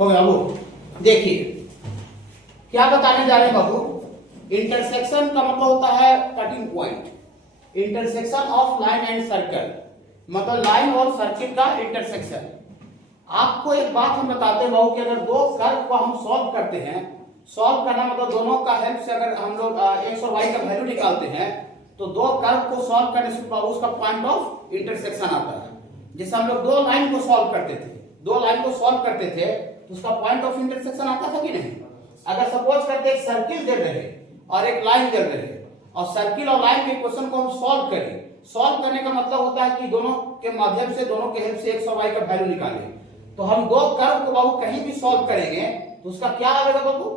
हो गया वो। देखिए क्या बताने जा रहे हैं बाबू, इंटरसेक्शन का मतलब होता है cutting point. Intersection of line and circle मतलब लाइन और सर्किल का इंटरसेक्शन। आपको एक बात हम बताते हैं बाबू कि अगर दो कर्व को हम सॉल्व करते हैं, सॉल्व करना मतलब दोनों का हेल्प से अगर हम लोग एक्स और वाई का वैल्यू निकालते हैं तो दो कर्व को सॉल्व करने से बाबू उसका पॉइंट ऑफ इंटरसेक्शन आता है। जैसे हम लोग दो लाइन को सॉल्व करते थे, दो लाइन को सॉल्व करते थे तो उसका पॉइंट ऑफ इंटरसेक्शन आता था कि नहीं। अगर सपोज करते एक सर्किल दे रहे और एक लाइन दे रहे और सर्किल और लाइन के इक्वेशन को हम सॉल्व करें, सॉल्व करने का मतलब होता है कि दोनों के माध्यम से, दोनों के हेल्प से एक्स और वाई का वैल्यू निकालें। तो हम दो कर्व को बाबू कहीं भी सॉल्व करेंगे तो उसका क्या आएगा बाबू,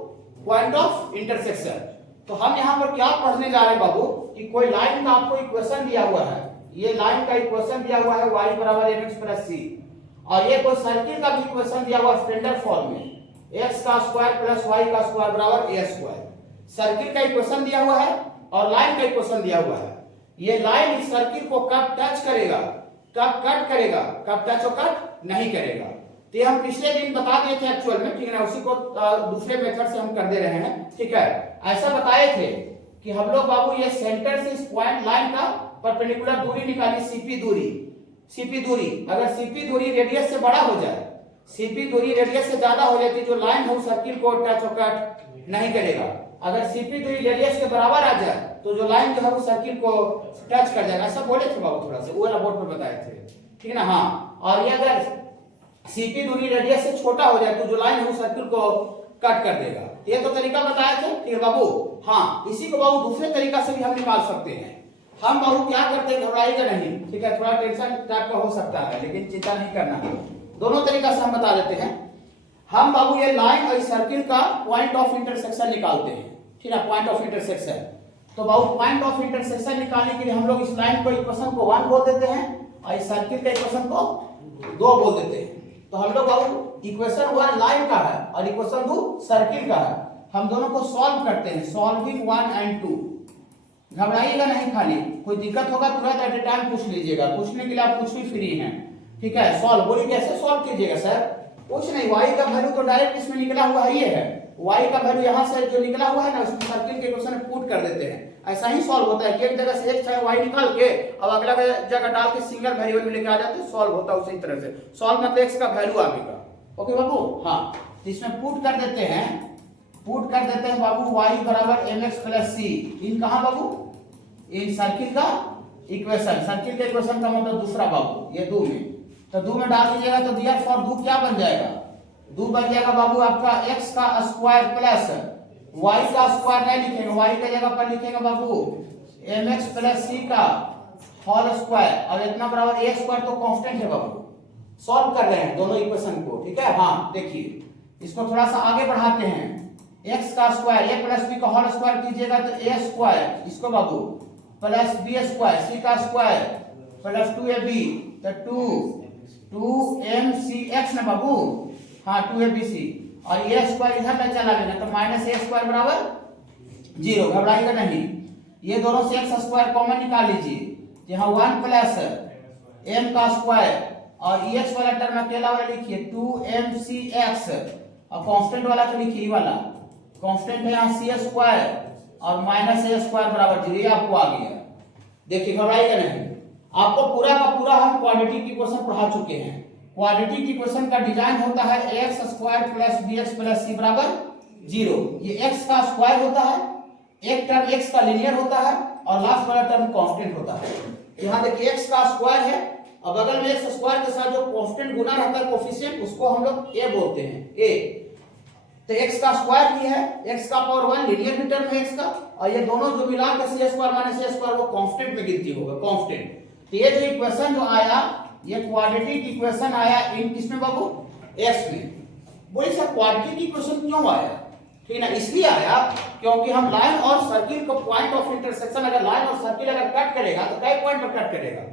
पॉइंट ऑफ इंटरसेक्शन। तो हम यहाँ पर क्या पढ़ने जा रहे हैं बाबू कि कोई लाइन का आपको इक्वेशन दिया हुआ है, ये लाइन का इक्वेशन दिया हुआ है y बराबर mx प्लस c, और ये कोई सर्किल का भी इक्वेशन दिया हुआ है स्टैंडर्ड फॉर्म में, x का स्क्वायर प्लस y का स्क्वायर बराबर a स्क्वायर। सर्किल का इक्वेशन दिया हुआ है और लाइन का इक्वेशन दिया हुआ है। ये लाइन इस सर्किल को कब टच करेगा, कब कट करेगा, कब टच और कट नहीं करेगा। तो ये हम पिछले दिन बता दिए थे एक्चुअल में, ठीक है ना, उसी को दूसरे मेथड से हम कर दे रहे हैं, ठीक है। ऐसा बताए थे कि हम लोग बाबू ये सेंटर से इस पॉइंट लाइन का परपेंडिकुलर दूरी निकाली, सीपी दूरी। सीपी दूरी अगर सीपी दूरी रेडियस से बड़ा हो जाए, सीपी दूरी रेडियस से ज्यादा हो जाती जो लाइन है उस सर्किल को टच और कट नहीं करेगा। अगर सीपी दूरी रेडियस के बराबर आ जाए तो जो लाइन जो है वो सर्किल को टच कर जाएगा। ऐसा बोले थे बाबू, थोड़ा सा वो वाला बोर्ड पर बताए थे, ठीक है ना। हाँ, और ये अगर सीपी दूरी रेडियस से छोटा हो जाए तो जो लाइन है वो सर्किल को कट कर देगा। ये तो तरीका बताया थे, ठीक है बाबू। हाँ, इसी को बाबू दूसरे तरीका से भी हम निकाल सकते हैं। हम बाबू क्या करते हैं, घबराइएगा नहीं, ठीक है, थोड़ा टेंशन टाइप का हो सकता है लेकिन चिंता नहीं करना है। दोनों तरीका से हम बता देते हैं। हम बाबू ये लाइन और सर्किल का पॉइंट ऑफ इंटरसेक्शन निकालते हैं, ठीक है, पॉइंट ऑफ इंटरसेक्शन। तो बाबू पॉइंट ऑफ इंटरसेक्शन निकालने के लिए हम लोग इस लाइन को इक्वेशन को 1 बोल देते हैं और इस सर्किल के इक्वेशन को 2 बोल देते हैं। तो हम लोग बाबू इक्वेशन 1 लाइन का है और इक्वेशन 2 सर्किल का है। हम दोनों को सॉल्व करते हैं, सॉल्विंग 1 एंड 2। घबराइएगा नहीं, खाली कोई दिक्कत होगा तुरंत एट ए टाइम पूछ लीजिएगा, पूछने के लिए आप कुछ भी फ्री हैं, ठीक है। सॉल्व बोलिए कैसे सॉल्व कीजिएगा सर, कुछ नहीं, y का वैल्यू तो डायरेक्ट इसमें निकला हुआ ही है, y का वैल्यू यहाँ से जो निकला हुआ है ना उसको सर्किल के इक्वेशन में पुट कर देते हैं। ऐसा ही सॉल्व होता है कि एक जगह से x है y निकाल के अब अगला जगह डाल के सिंगल वेरिएबल में लेके आ जाते हैं, सॉल्व होता है उसी तरह से। सॉल्व मतलब x का वैल्यू आएगा, ओके बाबू। हाँ, इसमें पुट कर देते हैं, पुट कर देते हैं बाबू y बराबर mx प्लस c इन कहां बाबू, इन सर्किल का इक्वेशन। सर्किल के इक्वेशन का मतलब दूसरा बाबू ये 2 में, तो 2 में डाल दीजिएगा तो दियर फॉर 2 क्या बन जाएगा, 2 बन जाएगा बाबू आपका x का स्क्वायर प्लस y का स्क्वायर नहीं लिखेंगे, y के जगह पर लिखेंगे बाबू mx प्लस c का होल स्क्वायर और इतना बराबर a स्क्वायर तो कांस्टेंट है बाबू। सॉल्व कर रहे हैं दोनों इक्वेशन को, ठीक है। हाँ देखिए इसको थोड़ा सा आगे बढ़ाते हैं, x का स्क्वायर a प्लस b का होल स्क्वायर कीजिएगा तो a स्क्वायर, इसको बाबू प्लस b स्क्वायर, c का स्क्वायर प्लस 2ab तो 2mcx ना बाबू, हाँ 2abc और a स्क्वायर इधर तक चला गया तो माइनस a स्क्वायर बराबर 0। घबराइएगा नहीं, ये दोनों से x स्क्वायर कॉमन निकाल लीजिए, यहाँ 1 प्लस m का स्क्वायर और ex वाला टर्म अकेला वाला लिखिए 2mcx और कांस्टेंट वाला तो लिखिए वाला कांस्टेंट है यहाँ c स्क्वायर और माइनस a स्क्वायर बराबर 0। ये आपको आ गया, देखिए घबराइएगा नहीं। आपको पूरा का पूरा हम क्वाड्रेटिक इक्वेशन पढ़ा चुके हैं। क्वाड्रेटिक इक्वेशन का डिजाइन होता है x square plus bx plus c बराबर 0। ये x का स्क्वायर होता है, एक टर्म x का लीनियर होता है और लास्ट वाला टर्म कांस्टेंट होता है। यहाँ देखिए x का स्क्वायर है और बगल में x स्क्वायर के साथ जो कांस्टेंट गुना रहता है कोफिशिएंट उसको हम लोग a बोलते हैं, a। तो x का स्क्वायर भी है, x का पावर 1 लीनियर भी टर्म है x का, और ये दोनों जो मिला के c square minus a square वो कांस्टेंट में गिनती होगा, कांस्टेंट। तो ये जो इक्वेशन जो आया ये क्वाड्रेटिक इक्वेशन आया इन किसमें बाबू, x में। बोलिए सर क्वाड्रेटिक इक्वेशन क्यों आया, ठीक है ना, इसलिए आया क्योंकि हम लाइन और सर्किल को पॉइंट ऑफ इंटरसेक्शन, अगर लाइन और सर्किल अगर कट करेगा तो कई पॉइंट पर कट करेगा,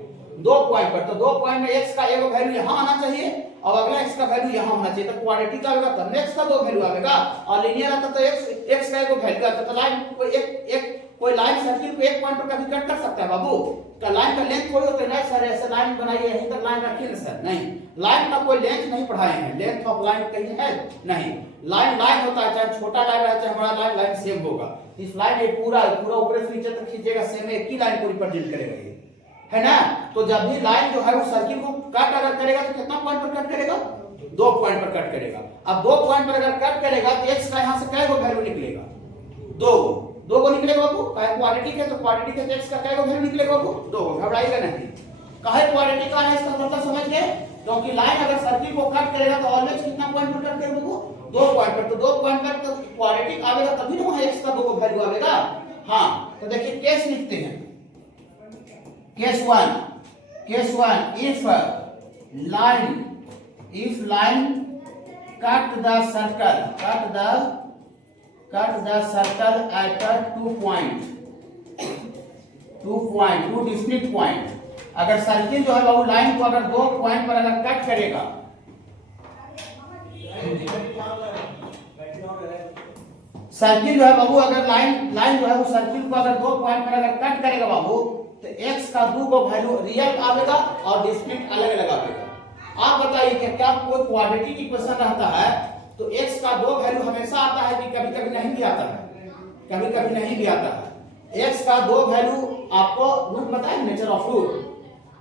2 पॉइंट पर। तो 2 पॉइंट में x का एक वैल्यू यहाँ आना चाहिए और अगला x का वैल्यू यहाँ होना चाहिए। तो क्वाड्रेटिक आएगा तब x का 2 वैल्यू आएगा और लीनियर आता तो x का एक वैल्यू आता। तो लाइन कोई लाइन सर्किल को एक पॉइंट पर कभी कट कर सकता है बाबू? का लाइन का लेंथ थोड़ी होता है ना सर, ऐसे लाइन बनाइए यहीं तक लाइन रखिए ना सर, नहीं, लाइन का कोई लेंथ नहीं पढ़ाए हैं, लेंथ ऑफ लाइन कहीं है नहीं, लाइन लाइन होता है, चाहे छोटा लाइन रहे चाहे बड़ा लाइन, लाइन सेम होगा। इस लाइन ये पूरा ऊपर से नीचे तक खींचेगा सेम, एक ही लाइन को रिप्रेजेंट करेगा ये, है ना। तो जब भी लाइन जो है वो सर्किल को कट अगर करेगा तो कितना पॉइंट पर कट करेगा? 2 पॉइंट पर कट करेगा। अब 2 पॉइंट पर अगर कट करेगा तो x का यहां से कै गो वैल्यू निकलेगा? 2 गो निकलेगा बाबू, काहे क्वाड्रेटिक है तो क्वाड्रेटिक है तो x का कै गो वैल्यू निकलेगा बाबू? 2। घबराइएगा नहीं, काहे क्वाड्रेटिक का है इसका मतलब समझ गए, क्योंकि लाइन अगर सर्किल को कट करेगा तो ऑलवेज कितना पॉइंट पर कट करेगा बाबू? 2 पॉइंट पर। तो 2 पॉइंट पर तो क्वाड्रेटिक आवेगा तभी ना x का 2 गो वैल्यू आवेगा। हां तो देखिए केस लिखते हैं, case 1 if line cut the circle at a 2 distinct point, अगर सर्किल जो है बाबू लाइन को अगर 2 पॉइंट पर अगर कट करेगा, सर्किल जो है बाबू अगर लाइन जो है वो सर्किल को अगर 2 पॉइंट पर अगर कट करेगा बाबू तो x का 2 को वैल्यू रियल आवेगा और डिस्टिंक्ट अलग अलग आवेगा। आप बताइए कि क्या कोई क्वाड्रेटिक इक्वेशन रहता है तो x का 2 वैल्यू हमेशा आता है कि कभी कभी नहीं भी आता है? कभी कभी नहीं भी आता है। x का 2 वैल्यू आपको रूट बताए, नेचर ऑफ रूट।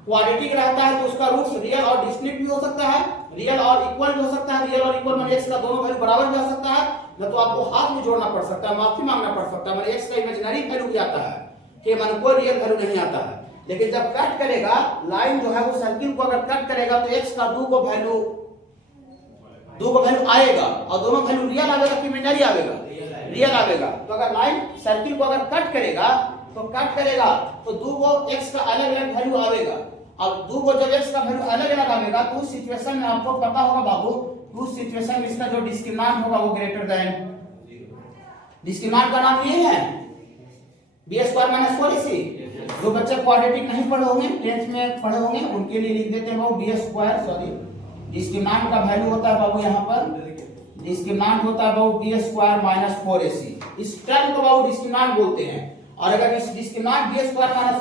क्वाड्रेटिक रहता है तो उसका रूट रियल और डिस्टिंक्ट भी हो सकता है, रियल और इक्वल भी हो सकता है। रियल और इक्वल माने x का दोनों वैल्यू बराबर भी आ सकता है, न तो आपको हाथ में जोड़ना पड़ सकता है, माफी मांगना पड़ सकता है, माने x का इमेजिनरी वैल्यू भी आता है कि माने कोई रियल वैल्यू नहीं आता है। लेकिन जब कट करेगा लाइन जो है वो सर्किल को अगर कट करेगा तो x का 2 को वैल्यू आएगा और दोनों वैल्यू रियल आवेगा कि इमेजिनरी आवेगा? रियल आवेगा। तो अगर लाइन सर्किल को अगर कट करेगा तो 2 को x का अलग अलग वैल्यू आवेगा। अब 2 को जब x का वैल्यू अलग अलग आवेगा तो उस सिचुएशन में आपको पता होगा बाबू, उस सिचुएशन में इसका जो डिस्क्रिमिनेंट होगा वो ग्रेटर देन, डिस्क्रिमिनेंट का नाम ये है b² - 4ac। जो बच्चे क्वाड्रेटिक नहीं पढ़े होंगे 10th में पढ़े होंगे उनके लिए लिख देते हैं बाबू b², सॉरी डिस्क्रिमिनेंट का वैल्यू होता है बाबू यहाँ पर, डिस्क्रिमिनेंट होता है बाबू b² - 4ac। इस टर्म को बाबू डिस्क्रिमिनेंट बोलते हैं। और अगर इस डिस्क्रिमिनेंट b² -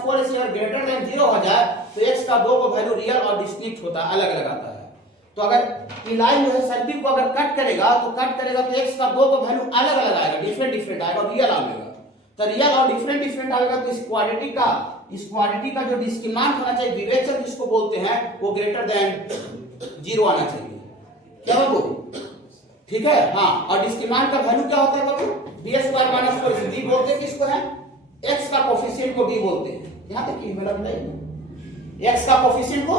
4ac अगर ग्रेटर देन 0 हो जाए तो x का 2 को वैल्यू रियल और डिस्टिंक्ट होता है, अलग अलग आता है। तो अगर ये लाइन जो है सर्किल को अगर कट करेगा तो x का 2 को वैल्यू अलग अलग आएगा, डिफरेंट आएगा और रियल आएगा। तो रियल और डिफरेंट आएगा तो इस क्वाड्रेटिक का जो डिस्क्रिमिनेंट होना चाहिए, विवेचन जिसको बोलते हैं, वो ग्रेटर देन 0 आना चाहिए। क्या बाबू? ठीक है। हाँ, और डिस्क्रिमिनेंट का वैल्यू क्या होता है बाबू? b² - 4ac। b बोलते हैं किसको है? x का कोफिशिएंट को b बोलते हैं। यहां तक कि मतलब नहीं, x का कोफिशिएंट को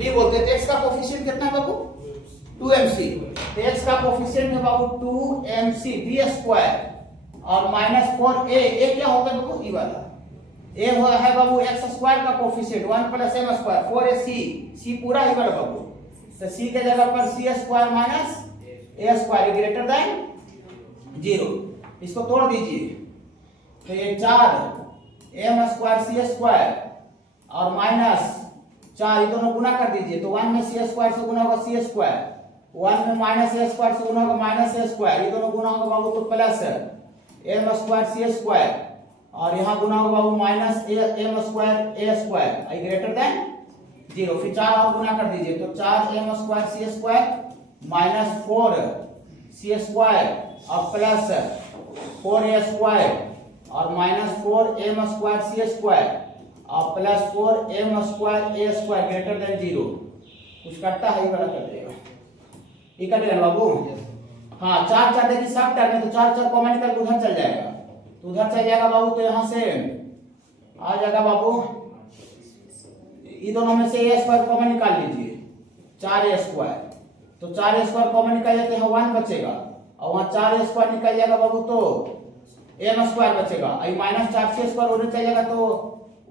b बोलते हैं। तो x का कोफिशिएंट कितना है बाबू? 2mc। तो x का कोफिशिएंट है बाबू 2mc b² और -4a। a क्या होता है बाबू? e वाला a हुआ है बाबू x² का कोफिशिएंट 1 + m², 4ac। c पूरा ही वाला बाबू, तो c के जगह पर c² - a² ग्रेटर देन 0। इसको तोड़ दीजिए तो ये 4m² c² और -4 ये दोनों गुना कर दीजिए तो 1 में c² से गुना होगा c², 1 में -a² से गुना होगा -a², ये दोनों गुना होगा बाबू तो प्लस m² c² और यहाँ गुना होगा बाबू -m² a², आई ग्रेटर देन 0। फिर 4 और गुना कर दीजिए तो 4m² c² -4 c² और प्लस 4a² और -4m² c² और plus 4m² a² greater than 0। कुछ कटता है, ये वाला कट देगा, ये कटेगा बाबू। हाँ, 4 देखिए सब टर्म में, तो 4 कॉमन निकल उधर चल जाएगा, तो उधर चल जाएगा बाबू। तो यहाँ से आ जाएगा बाबू, ये दोनों में से a² कॉमन निकाल लीजिए, 4a²। तो 4a² कॉमन निकाल जाते हैं, 1 बचेगा और वहाँ 4a² निकल जाएगा बाबू तो m² बचेगा। आई -4c² उधर चल जाएगा तो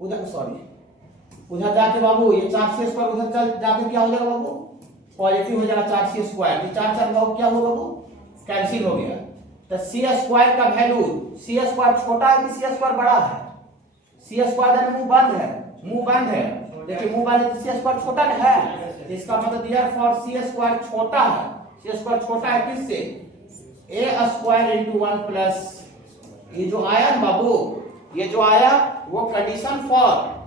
उधर, सॉरी उधर जाके बाबू ये 4c² उधर चल जाके क्या हो जाएगा बाबू? पॉजिटिव हो जाएगा 4c²। तो 4 बाबू क्या होगा बाबू? कैंसिल हो गया। तो c² का वैल्यू, c² छोटा है कि c² बड़ा है? c² मुंह बंद है, देखिए मुंह बंद है तो c² छोटा है, इसका मतलब देयरफॉर c² छोटा है। c² छोटा है किससे? a² × 1 प्लस ये जो आया बाबू ये जो आया वो condition for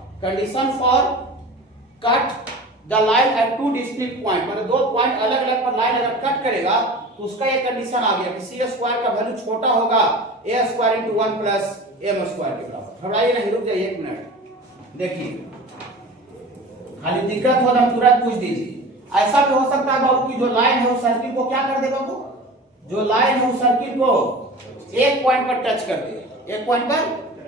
cut the line at two distinct point, मतलब दो पॉइंट अलग अलग पर लाइन अगर कट करेगा तो उसका ये कंडीशन आ गया कि सी स्क्वायर का वैल्यू छोटा होगा a square into 1 plus M square के बराबर। घबराइए नहीं, रुक जाइए एक मिनट, देखिए खाली दिक्कत हो तो तुरंत पूछ दीजिए। ऐसा भी हो सकता है बाबू की जो लाइन है उस सर्किल को क्या कर दे बाबू, जो लाइन है उस सर्किल को एक पॉइंट पर टच कर दे, एक पॉइंट पर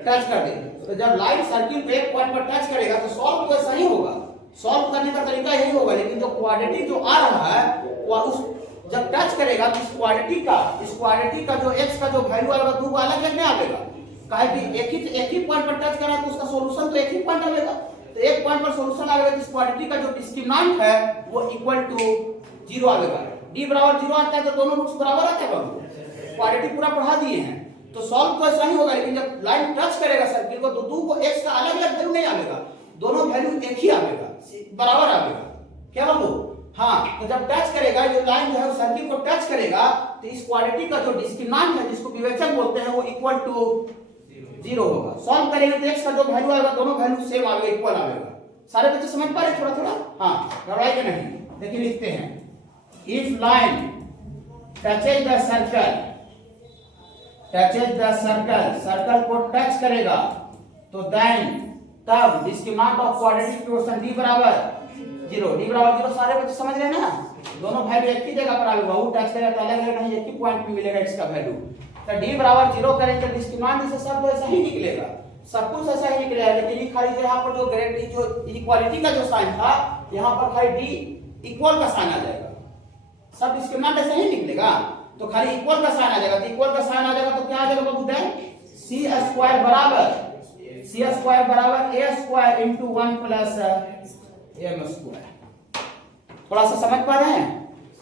टच कर दे। तो जब लाइन सर्किल को एक पॉइंट पर टच करेगा तो सॉल्व तो ऐसा ही होगा, सॉल्व करने का तरीका यही होगा, लेकिन जो क्वाड्रेटिक जो आ रहा है वो उस जब टच करेगा तो इस क्वाड्रेटिक का जो x का जो वैल्यू आएगा दो को अलग अलग नहीं आएगा, काहे कि एक ही पॉइंट पर टच करा तो उसका सॉल्यूशन तो एक ही पॉइंट आएगा। तो एक पॉइंट पर सॉल्यूशन आएगा तो इस क्वाड्रेटिक का जो डिस्क्रिमिनेंट है वो इक्वल टू 0 आएगा। d बराबर 0 आता है तो दोनों रूट्स बराबर आते हैं बाबू, क्वाड्रेटिक पूरा पढ़ा दिए हैं। तो सॉल्व तो ऐसा ही होगा, लेकिन जब लाइन टच करेगा सर्किल को तो दो को x का अलग अलग वैल्यू नहीं आएगा, दोनों वैल्यू एक ही आएगा, बराबर आएगा। क्या बाबू? हाँ, तो जब टच करेगा जो लाइन जो है सर्किल को टच करेगा तो इस क्वाड्रेटिक का जो डिस्क्रिमिनेंट है जिसको विवेचक बोलते हैं वो इक्वल टू 0 होगा। सॉल्व करेंगे तो x का जो वैल्यू आएगा दोनों वैल्यू सेम आएगा, इक्वल आएगा। सारे बच्चे समझ पा रहे थोड़ा थोड़ा? हाँ, घबराइए नहीं। देखिए लिखते हैं, if line touches the circle को टच करेगा तो देन तब discriminant of quadratic equation d बराबर 0, सारे बच्चे समझ रहे हैं ना? दोनों वैल्यू एक ही जगह पर आएगा, वो टच करेगा तो अलग अलग नहीं, एक ही पॉइंट पे मिलेगा x का वैल्यू। तो d बराबर 0 करेंगे तो डिस्क्रिमिनेंट से सब तो ऐसा ही निकलेगा, सब कुछ ऐसा ही निकलेगा, लेकिन ये खाली जो यहाँ पर जो ग्रेड जो इक्वालिटी का जो साइन था यहाँ पर खाली d इक्वल का साइन आ जाएगा, सब डिस्क्रिमिनेंट ऐसा ही निकलेगा। तो खाली इक्वल का साइन आ जाएगा, तो इक्वल का साइन आ जाएगा तो क्या आ जाएगा बाबू? देन सी स्क्वायर बराबर a square into 1 plus M square. थोड़ा सा समझ पा रहे हैं?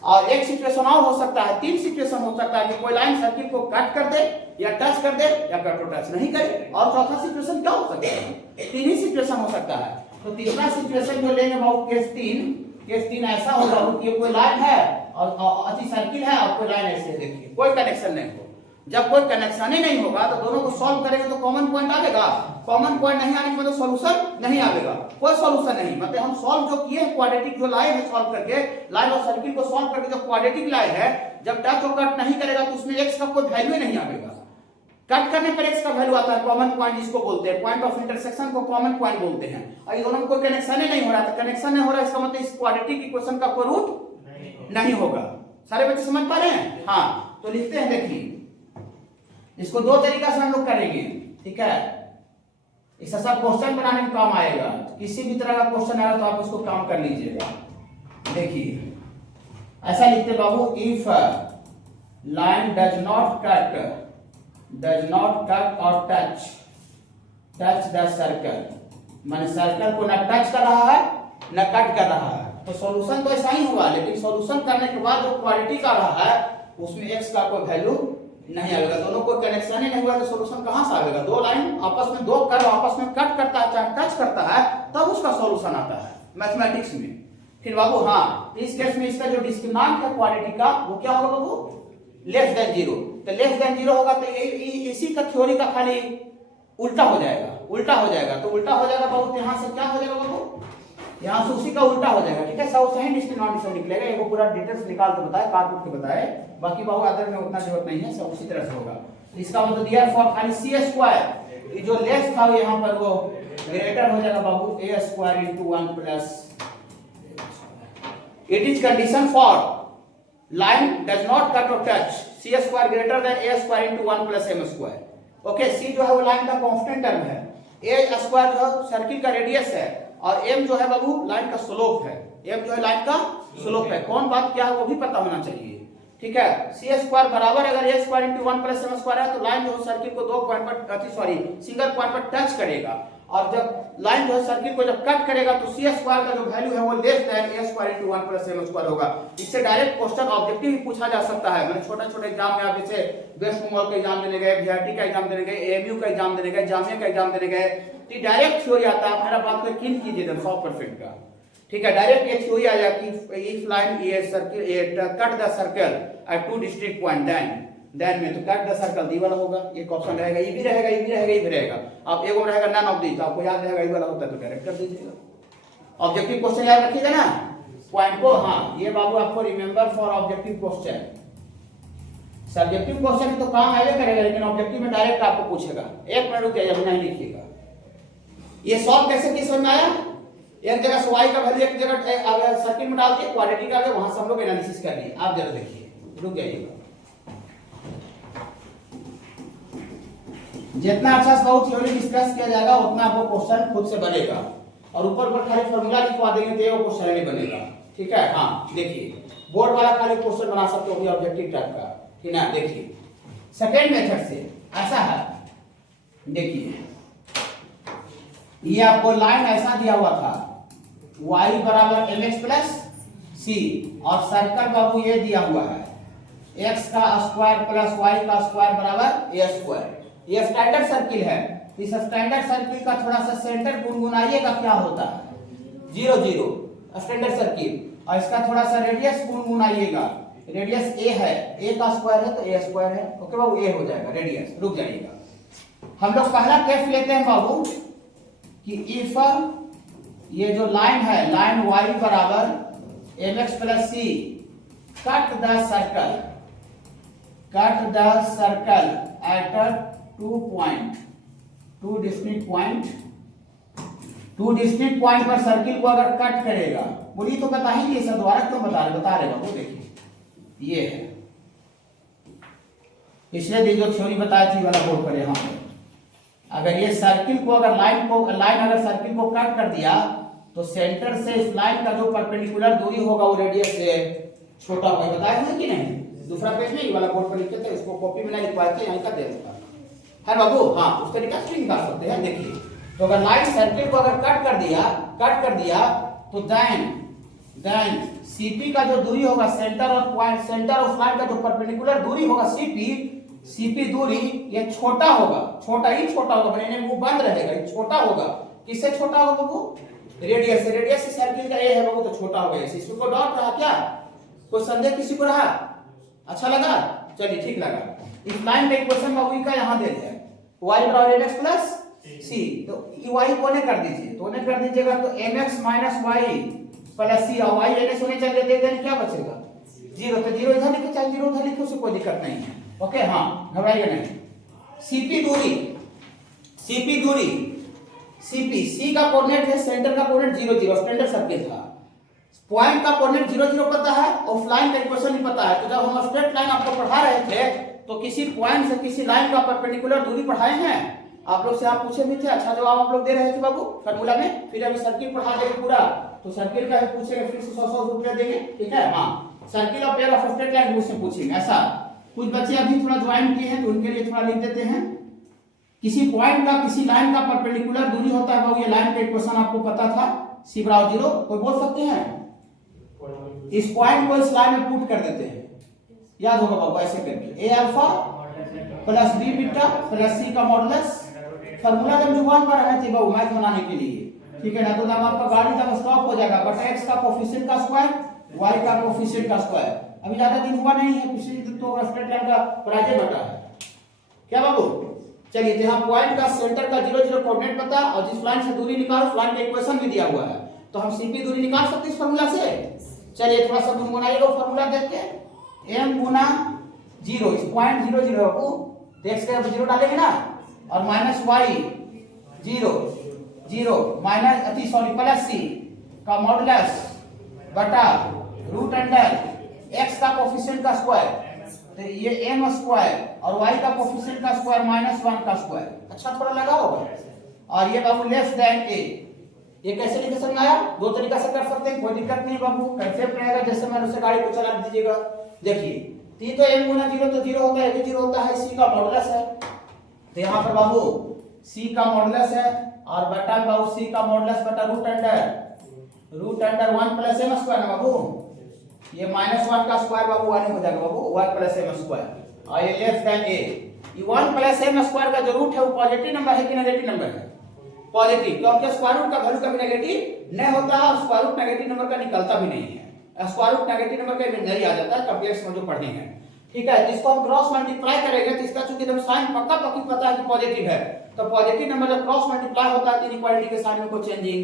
और एक सिचुएशन और हो सकता है, तीन सिचुएशन हो सकता है कि कोई लाइन सर्किल को कट कर दे या टच कर दे या कट और टच नहीं करे, और चौथा सिचुएशन क्या हो सकता है? तीन ही सिचुएशन हो सकता है। तो तीसरा सिचुएशन जो लेंगे बाबू केस 3 ऐसा होगा कि कोई लाइन है और अच्छी सर्किल है और कोई लाइन ऐसे है, देखिए कोई कनेक्शन नहीं हो। जब कोई कनेक्शन ही नहीं होगा तो दोनों को सॉल्व करेंगे तो कॉमन पॉइंट आएगा, कॉमन पॉइंट नहीं आने के मतलब सॉल्यूशन नहीं आएगा, कोई सॉल्यूशन नहीं। मतलब हम सॉल्व जो किए क्वाड्रेटिक जो लाइन है सॉल्व करके, लाइन और सर्किल को सॉल्व करके जो क्वाड्रेटिक लाइन है जब टच और कट नहीं करेगा तो उसमें x का कोई वैल्यू नहीं आएगा, कट करने पर x का वैल्यू आता है, कॉमन पॉइंट जिसको बोलते हैं, पॉइंट ऑफ इंटरसेक्शन को कॉमन पॉइंट बोलते हैं। और ये दोनों में कोई कनेक्शन ही नहीं हो रहा है, तो कनेक्शन नहीं हो रहा है इसका मतलब इस क्वाड्रेटिक इक्वेशन का कोई रूट नहीं होगा। सारे बच्चे समझ पा रहे हैं? हाँ, तो लिखते हैं, देखिए इसको दो तरीका से हम लोग करेंगे, ठीक है? इसका सब क्वेश्चन बनाने में काम आएगा, किसी भी तरह का क्वेश्चन आएगा तो आप उसको काम कर लीजिएगा। देखिए ऐसा लिखते बाबू, if line does not cut और टच द सर्कल, माने सर्कल को न टच कर रहा है न कट कर रहा है, तो सॉल्यूशन तो ऐसा ही हुआ, लेकिन सॉल्यूशन करने के बाद जो क्वाड्रेटिक आ रहा है उसमें x का कोई वैल्यू नहीं आएगा, दोनों कोई कनेक्शन ही नहीं हुआ तो सॉल्यूशन कहां से आएगा? दो लाइन आपस में, दो कर्व आपस में कट करता है चाहे टच करता है तब उसका सॉल्यूशन आता है मैथमेटिक्स में। फिर बाबू हाँ, इस केस में इसका जो डिस्क्रिमिनेंट है क्वाड्रेटिक का वो क्या होगा बाबू? Less than 0। तो लेस देन 0 होगा तो इसी का थ्योरी का खाली उल्टा हो जाएगा, तो उल्टा हो जाएगा बाबू, यहाँ से क्या हो जाएगा बाबू? यहाँ से उसी का उल्टा हो जाएगा, ठीक है? सब सही डिस्क्रिमिनेंट निकलेगा, ये पूरा डिटेल्स निकाल के बताए, काट के बताए, बाकी बाबू अदर में उतना जरूरत नहीं है, सब उसी तरह से होगा। इसका मतलब दिया फॉर खाली सी स्क्वायर, जो लेस था यहाँ पर वो ग्रेटर हो जाएगा बाबू a square into 1 plus. It is condition for line does not cut और touch, c square greater than a square into 1 plus M square. Okay, c जो है वो लाइन का कांस्टेंट टर्म है, a स्क्वायर जो है सर्किल का radius है, और m जो है बाबू लाइन का स्लोप है, m जो है लाइन का स्लोप है। कौन बात क्या है वो भी पता होना चाहिए, ठीक है? सी स्क्वायर बराबर अगर a square into 1 plus M square है तो लाइन जो है सर्किल को दो पॉइंट पर सिंगल पॉइंट पर टच करेगा, और जब लाइन जो है सर्किल को जब कट करेगा तो सी स्क्वायर का जो वैल्यू है वो less than a square into 1 plus M square होगा। इससे डायरेक्ट क्वेश्चन ऑब्जेक्टिव भी पूछा जा सकता है, मैंने छोटे एग्जाम में आप जैसे वेस्ट बंगाल का एग्जाम देने गए, बीआरटी का एग्जाम देने गए, एएमयू का एग्जाम देने गए, जामिया का एग्जाम देने गए, तो डायरेक्ट थ्योरी आता है, मेरा बात को यकीन कीजिए 100% का, ठीक है? डायरेक्ट ये थ्योरी आ जाती है, if line A circle cut the circle at two distinct point, then then में तो कट द सर्कल दी वाला होगा, एक ऑप्शन रहेगा, ये भी रहेगा, ये भी रहेगा, ये भी रहेगा। अब एक और रहेगा नन ऑफ दी, तो आपको याद रहेगा ये वाला होता है तो डायरेक्ट कर दीजिएगा। ऑब्जेक्टिव क्वेश्चन याद रखिएगा ना पॉइंट को। हाँ ये बाबू आपको remember for objective question. Subjective question तो काम आगे करेगा, लेकिन ऑब्जेक्टिव में डायरेक्ट आपको पूछेगा। एक मिनट रुक जाइए, अभी नहीं लिखिएगा। ये सॉल्व कैसे किस समझ में आया? एक जगह से y का वैल्यू एक जगह अगर सर्किल में डाल के क्वाड्रेटिक आ गया, वहां से हम लोग एनालिसिस कर लिए। आप जरा देखिए, रुक जाइएगा। जितना अच्छा से बहुत थ्योरी डिस्कस किया जाएगा उतना आपको क्वेश्चन खुद से बनेगा, और ऊपर ऊपर खाली फॉर्मूला लिखवा देंगे तो ये क्वेश्चन नहीं बनेगा। ठीक है, हाँ देखिए बोर्ड वाला खाली क्वेश्चन बना सकते हो ऑब्जेक्टिव टाइप का, ठीक है। देखिए सेकेंड मेथड से ऐसा है, देखिए ये आपको लाइन ऐसा दिया हुआ था, y बराबर mx प्लस सी, और सर्कल बाबू ये दिया हुआ है x का स्क्वायर प्लस y का स्क्वायर बराबर a स्क्वायर। ये स्टैंडर्ड सर्किल है। इस स्टैंडर्ड सर्किल का थोड़ा सा सेंटर गुनगुनाइएगा, क्या होता है 0 0 स्टैंडर्ड सर्किल, और इसका थोड़ा सा रेडियस गुनगुनाइएगा। रेडियस a है, a का स्क्वायर है तो a स्क्वायर है, ओके बाबू a हो जाएगा रेडियस। रुक जाइएगा, हम लोग पहला केस लेते हैं बाबू कि इफ ये जो लाइन है, लाइन y बराबर mx plus C, cut the circle at 2 point, 2 distinct point पर सर्किल को अगर कट करेगा, बोलिए तो बता ही नहीं, सर दोबारा क्यों बता रहे बाबू। देखिए ये है, पिछले दिन जो थ्योरी बताई थी वाला बोर्ड पर, यहाँ पे अगर ये सर्किल को अगर लाइन अगर सर्किल को कट कर दिया तो सेंटर से इस लाइन का जो परपेंडिकुलर दूरी होगा वो रेडियस से छोटा होगा। बताया था कि नहीं? दूसरा पेज में ये वाला बोर्ड पर लिखे थे, इसको कॉपी में नहीं लिखवाए थे, यहीं का दे देता है बाबू। हाँ उस तरीका से निकाल सकते हैं। देखिए तो अगर लाइन सर्किल को अगर कट कर दिया तो देन सीपी का जो दूरी होगा सेंटर और पॉइंट, सेंटर ऑफ लाइन का जो परपेंडिकुलर दूरी होगा सीपी दूरी ये छोटा होगा, छोटा होगा, मैंने वो बंद रहेगा, ये छोटा होगा। किससे छोटा होगा बाबू? रेडियस से। रेडियस से सर्किल का ए है बाबू, तो छोटा होगा। इसमें को डॉट रहा क्या? कोई संदेह किसी को रहा? अच्छा लगा? चलिए ठीक लगा। इस लाइन का इक्वेशन बाबू का यहाँ दे दिया, y बराबर mx प्लस सी, तो y कोने कर दीजिए, तो ने कर दीजिएगा तो mx माइनस y प्लस सी, और y लेने से चल देते देन क्या बचेगा 0, तो 0 इधर लिखो चाहे 0 उधर लिखो, उससे कोई दिक्कत नहीं है। ओके हाँ घबराइएगा नहीं। सीपी दूरी सी का कोऑर्डिनेट है, सेंटर का कोऑर्डिनेट 0 0, स्टैंडर्ड सर्किल था। पॉइंट का कोऑर्डिनेट 0 0 पता है, ऑफलाइन का इक्वेशन भी पता है। तो जब हम स्ट्रेट लाइन आपको पढ़ा रहे थे तो किसी पॉइंट से किसी लाइन का परपेंडिकुलर दूरी पढ़ाए हैं आप लोग से, आप पूछे भी थे, अच्छा जवाब आप लोग दे रहे थे बाबू फार्मूला में। फिर अभी सर्किल पढ़ा देंगे पूरा, तो सर्किल का पूछेंगे फिर से 100 रुपया देंगे, ठीक है। हाँ सर्किल और पेयर ऑफ स्ट्रेट लाइन मुझसे पूछेंगे। ऐसा कुछ बच्चे अभी थोड़ा ज्वाइन किए हैं तो उनके लिए थोड़ा लिख देते हैं। किसी पॉइंट का किसी लाइन का परपेंडिकुलर दूरी होता है बाबू, ये लाइन का इक्वेशन आपको पता था, सी बराबर 0। कोई बोल सकते हैं? इस पॉइंट को इस लाइन में पुट कर देते हैं, याद होगा बाबू ऐसे करके, a alpha plus b beta plus c का मॉडुलस। फार्मूला जब जुबान पर रहना चाहिए बाबू मैथ बनाने के लिए, ठीक है ना। तो जब आपका गाड़ी जब स्टॉप हो जाएगा, बट x का कोफिशिएंट का स्क्वायर, y का कोफिशिएंट का स्क्वायर। अभी ज्यादा दिन हुआ नहीं है, पिछले दिन तो स्ट्रेट लाइन का पराजय घटा है क्या बाबू। चलिए यहाँ पॉइंट का सेंटर का 0 0 कोऑर्डिनेट पता, और जिस लाइन से दूरी निकालो उस लाइन का इक्वेशन भी दिया हुआ है, तो हम सीपी दूरी निकाल सकते हैं इस फार्मूला से। चलिए थोड़ा सा गुनगुनाइएगा फार्मूला देख के, m गुना 0, इस पॉइंट 0 0 बाबू, तो x का 0 डालेंगे ना, और minus y 0 0 minus plus c का मॉडुलस बटा रूट अंडर x का कोफिशिएंट का स्क्वायर, तो ये m स्क्वायर, और y का कोफिशिएंट का स्क्वायर माइनस 1 का स्क्वायर। अच्छा थोड़ा लगा होगा। और ये बाबू लेस देन a, ये कैसे लिखे समझ आया? दो तरीका से कर सकते हैं, कोई दिक्कत नहीं बाबू। कंसेप्ट रहेगा जैसे मैंने उससे गाड़ी को चला दीजिएगा। देखिए टी तो m गुना 0 तो 0 होता है, ये 0 होता है, c का मॉडुलस है, तो यहाँ पर बाबू c का मॉडुलस है, और बटा बाबू c का मॉडुलस बटा root under 1 plus m square है बाबू, ये माइनस 1 का स्क्वायर बाबू 1 हो जाएगा बाबू, 1 प्लस m स्क्वायर, और ये लेस देन a। ये 1 प्लस m स्क्वायर का जो रूट है वो पॉजिटिव नंबर है कि नेगेटिव नंबर है? पॉजिटिव, क्योंकि स्क्वायर रूट का वैल्यू कभी नेगेटिव नहीं होता है, और स्क्वायर रूट नेगेटिव नंबर का निकलता भी नहीं है। स्क्वायर रूट नेगेटिव नंबर का नहीं आ जाता है, कॉम्प्लेक्स में जो पढ़े हैं, ठीक है, जिसको हम क्रॉस मल्टीप्लाई करेंगे तो इसका चूंकि एकदम साइन पक्का पक्की पता है कि पॉजिटिव है, तो पॉजिटिव नंबर जब क्रॉस मल्टीप्लाई होता है तो इनइक्वालिटी के साइन में कोई चेंजिंग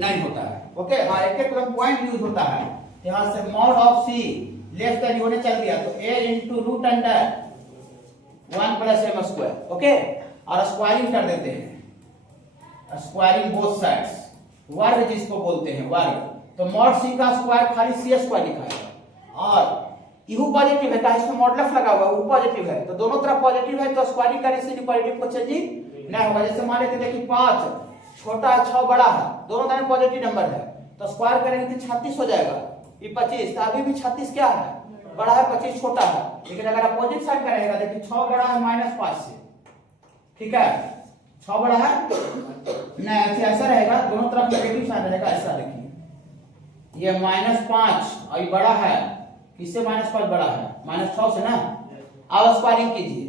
नहीं होता है। ओके, हाँ एक एक पॉइंट यूज होता है। यहाँ से mod of C less than होने चल गया तो a into root under 1 plus m square. Okay, और स्क्वायरिंग कर देते हैं, स्क्वायरिंग बोथ साइड्स, वर्ग जिसको बोलते हैं वर्ग, तो मॉड सी का स्क्वायर खाली सी स्क्वायर लिखा है और यू पॉजिटिव है, इसमें मॉडुलस लगा हुआ है, पॉजिटिव है, तो दोनों तरफ पॉजिटिव है तो स्क्वायरिंग करने से इनइक्वालिटी को चेंजिंग नहीं होगा। जैसे मान लेते देखिए 5 छोटा है 6 बड़ा है, दोनों तरफ पॉजिटिव नंबर है, तो स्क्वायर करेंगे तो 36 हो जाएगा, ये 25, तो अभी भी 36 क्या है, बड़ा है, 25 छोटा है। लेकिन अगर अपोजिट साइड करेगा देखिए 6 बड़ा है -5 से, ठीक है, 6 बड़ा है नहीं, ऐसा रहेगा, दोनों तरफ नेगेटिव साइन रहेगा, ऐसा देखिए ये -5 और ये बड़ा है, किससे -5 बड़ा है, -6 से ना। अब स्क्वायरिंग कीजिए,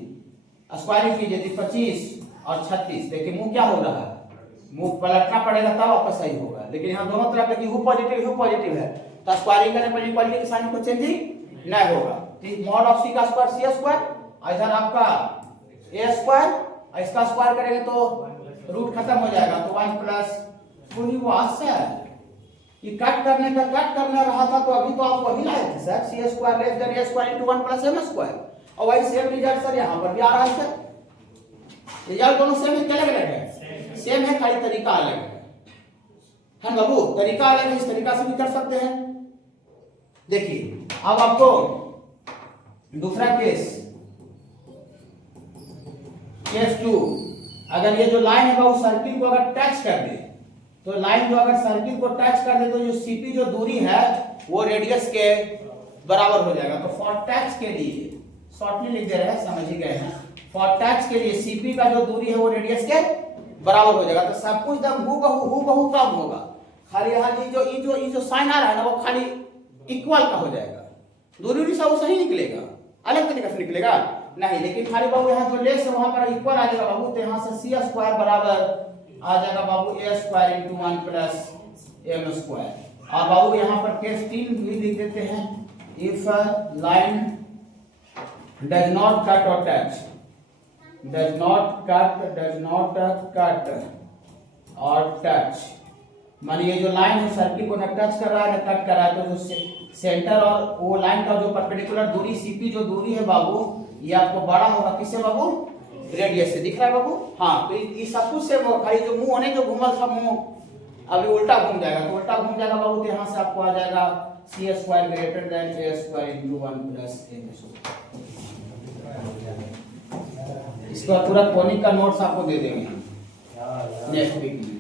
स्क्वायरिंग कीजिए तो 25 और 36, देखिए मुंह क्या हो रहा है, मुंह पलटना पड़ेगा तब आपका सही होगा। लेकिन यहाँ दोनों तरफ देखिए यू पॉजिटिव है, तो स्क्वायरिंग करने पर इक्वालिटी के साइन को चेंजिंग नहीं होगा। तो मॉड ऑफ सी का स्क्वायर सी स्क्वायर, और इधर आपका ए स्क्वायर, और इसका स्क्वायर करेंगे तो रूट खत्म हो जाएगा, तो 1 प्लस ये कट करने रहा था, तो अभी तो आप वही लाए थे sir, c square less than a square into 1 plus m square, और वही सेम रिजल्ट सर यहाँ पर भी आ रहा है सर। रिजल्ट दोनों सेम है, क्या अलग अलग है, सेम है, खाली तरीका अलग है बाबू, तरीका अलग है, इस तरीका से भी कर सकते हैं। देखिए अब आपको दूसरा केस 2, अगर ये जो लाइन है बाबू सर्किल को अगर टच कर दे, तो लाइन जो अगर सर्किल को टच कर दे तो जो सीपी जो दूरी है वो रेडियस के बराबर हो जाएगा। तो फॉर टच के लिए शॉर्टली लिख दे रहे हैं, समझ ही गए हैं, फॉर टच के लिए सीपी का जो दूरी है वो रेडियस के बराबर हो जाएगा। तो सब कुछ एकदम हूबहू कम होगा, खाली यहाँ ये जो साइन आ रहा है ना वो खाली इक्वल का हो जाएगा, दूरी सब सही निकलेगा, अलग तरीके से निकलेगा नहीं, लेकिन खाली बाबू यहाँ जो लेस है वहां पर इक्वल आ जाएगा बाबू, तो यहाँ से सी स्क्वायर बराबर आ जाएगा बाबू a square into 1 plus m square. और बाबू यहाँ पर केस 3 भी लिख देते हैं, if line does not cut और टच, डज नॉट कट और टच, मानिए जो लाइन है सर्किल को न टच कर रहा है न कट कर रहा है, तो जो सेंटर और वो लाइन का जो परपेंडिकुलर दूरी सीपी जो दूरी है बाबू, ये आपको बड़ा होगा, किससे बाबू, रेडियस से। दिख रहा है बाबू, हाँ, तो ये सब कुछ से खाली जो मुंह होने जो घूमल था मुंह अभी उल्टा घूम जाएगा, तो उल्टा घूम जाएगा बाबू, तो यहाँ से आपको आ जाएगा c square greater than a square into 1 plus m square. इसका पूरा कोनिक का नोट्स आपको दे देंगे नेक्स्ट वीक में।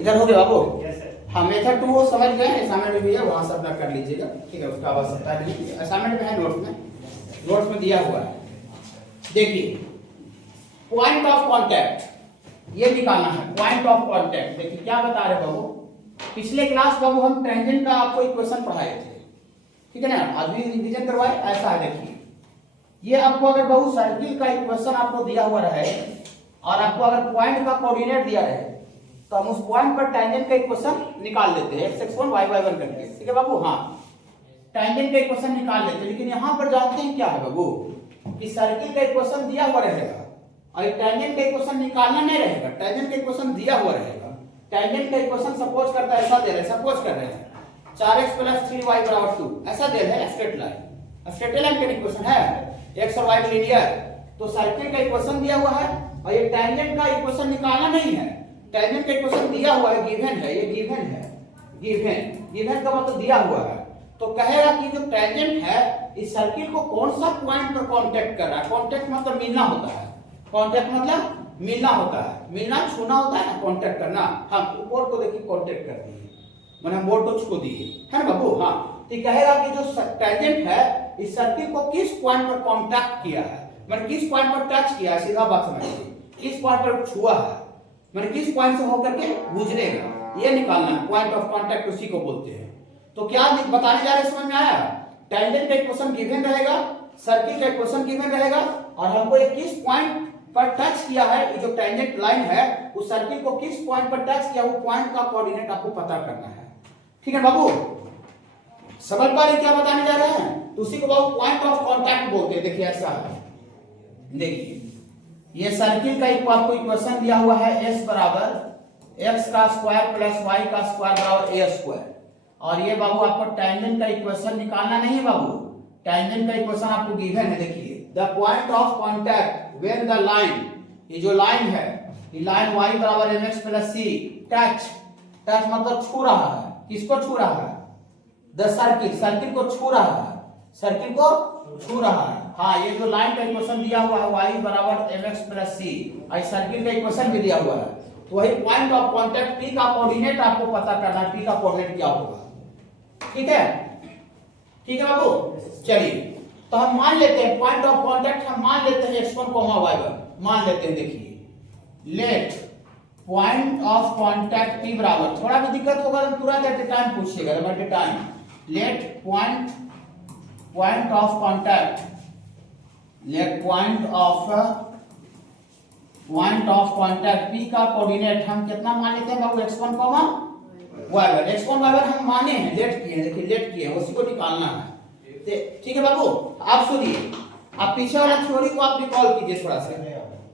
इधर हो गया बाबू, हाँ मेथड 2 वो समझ गए, असाइनमेंट भी है वहां से अपना कर लीजिएगा, ठीक है, उसका आवश्यकता नहीं, असाइनमेंट में है, नोट्स में दिया हुआ है। देखिए पॉइंट ऑफ कांटेक्ट ये निकालना है, पॉइंट ऑफ कांटेक्ट। देखिए क्या बता रहे बाबू, पिछले क्लास बाबू हम टेंजेंट का आपको इक्वेशन पढ़ाए थे, ठीक है ना, अभी रिवीजन करवाए। ऐसा है देखिए, ये आपको अगर बाबू सर्किल का इक्वेशन आपको दिया हुआ रहे और आपको अगर पॉइंट का कोऑर्डिनेट दिया रहे, तो हम उस पॉइंट पर टेंजेंट का इक्वेशन निकाल लेते हैं, x1 y1 करके, ठीक है बाबू, हाँ टेंजेंट का इक्वेशन निकाल लेते हैं। लेकिन यहाँ पर जानते हैं क्या है बाबू, कि सर्किल का इक्वेशन दिया हुआ रहेगा और टेंजेंट का इक्वेशन निकालना नहीं रहेगा, टेंजेंट का इक्वेशन दिया हुआ रहेगा। टेंजेंट का इक्वेशन सपोज करता है, ऐसा दे रहे हैं, सपोज कर रहे हैं 4x + 3y = 2, ऐसा दे रहे हैं, स्ट्रेट लाइन का इक्वेशन है, x और y लीनियर। तो सर्किल का इक्वेशन दिया हुआ है और ये टेंजेंट का इक्वेशन निकालना नहीं है, टेंजेंट का इक्वेशन दिया हुआ है, गिवन है, ये गिवन है, गिवन का मतलब दिया हुआ है। तो कहेगा कि जो टेंजेंट है इस सर्किल को कौन सा पॉइंट पर कांटेक्ट कर रहा है। कांटेक्ट मतलब मिलना होता है, कांटेक्ट मतलब मिलना होता है, मिलना छूना होता है ना, कांटेक्ट करना। हाँ, बोर्ड को देखिए कांटेक्ट कर दिए, मैंने बोर्ड को छू दिए, है ना बाबू। हाँ, तो कहेगा कि जो टेंजेंट है इस सर्किल को किस पॉइंट पर कांटेक्ट किया है, मतलब किस पॉइंट पर टच किया है, सीधा बात समझिए, किस पॉइंट पर छुआ है, मतलब किस पॉइंट से होकर के गुजरेगा, ये निकालना है। पॉइंट ऑफ कांटेक्ट उसी को बोलते हैं। तो क्या बताने जा रहे हैं, समझ में आया? टेंजेंट का इक्वेशन गिवन रहेगा, सर्किल का इक्वेशन गिवन रहेगा, और हमको एक किस पॉइंट पर टच किया है, ये जो टेंजेंट लाइन है उस सर्किल को किस पॉइंट पर टच किया, वो पॉइंट का कोऑर्डिनेट आपको पता करना है। ठीक है बाबू, समझ पा रहे क्या बताने जा रहे हैं? तो उसी को बाबू पॉइंट ऑफ कांटेक्ट बोलते हैं। देखिए ऐसा है, देखिए ये सर्किल का एक आपको इक्वेशन दिया हुआ है, s बराबर x का स्क्वायर प्लस y का स्क्वायर बराबर a स्क्वायर। और ये बाबू आपको टेंजेंट का इक्वेशन निकालना नहीं है बाबू, टेंजेंट का इक्वेशन आपको गिवन है। देखिए the point of contact when the line, ये जो लाइन है, ये लाइन y बराबर mx plus c touch, touch मतलब छू रहा है, किसको छू रहा है? द सर्किल, सर्किल को छू रहा है, सर्किल को छू रहा है। हाँ, ये जो लाइन का इक्वेशन दिया हुआ है y बराबर mx प्लस c, और सर्किल का इक्वेशन भी दिया हुआ है। तो वही पॉइंट ऑफ कांटेक्ट p का कोऑर्डिनेट आपको पता करना है, p का कोऑर्डिनेट क्या होगा। ठीक है, ठीक है बाबू। चलिए तो हम मान लेते हैं पॉइंट ऑफ कांटेक्ट, हम मान लेते हैं x1 y1 मान लेते हैं। देखिए let point of contact p बराबर, थोड़ा भी दिक्कत होगा तो तुरंत एट टाइम पूछिएगा, at time. Let point of contact, let point of contact p का कोऑर्डिनेट हम कितना मान लेते हैं बाबू? x1 y1, x1 y1 हम माने हैं, लेट किए हैं, देखिए लेट किए हैं, उसी को निकालना है। ठीक है बाबू, आप सुनिए, आप पीछे वाला थ्योरी को आप रिकॉल कीजिए, थोड़ा सा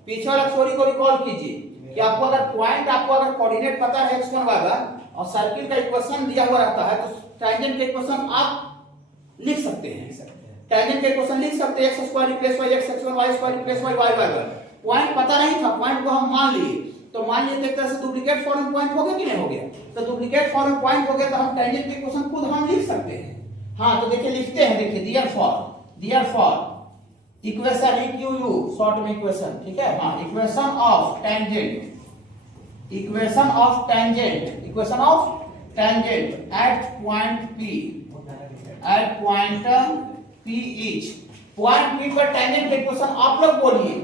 पीछे वाला थ्योरी को रिकॉल कीजिए कि आपको अगर पॉइंट, आपको अगर कोऑर्डिनेट पता है x1 y1 और सर्किल का इक्वेशन दिया हुआ रहता है, तो टेंजेंट का इक्वेशन आप लिख सकते हैं। टेंजेंट का इक्वेशन लिख सकते हैं, x² replace y x, x1 y² replace y y1। Point पता नहीं था, पॉइंट को हम मान लिए, तो मान लिए एक तरह से डुप्लीकेट फॉर्म में पॉइंट हो गया कि नहीं हो गया? तो डुप्लीकेट फॉर्म में पॉइंट हो गया तो हम टेंजेंट के इक्वेशन खुद हम लिख सकते हैं। हाँ, तो देखिए लिखते हैं, देखिए dear for equation EQU short में इक्वेशन, ठीक है। हाँ, equation of tangent at point P इच, पॉइंट P पर टेंजेंट का इक्वेशन आप लोग बोलिए,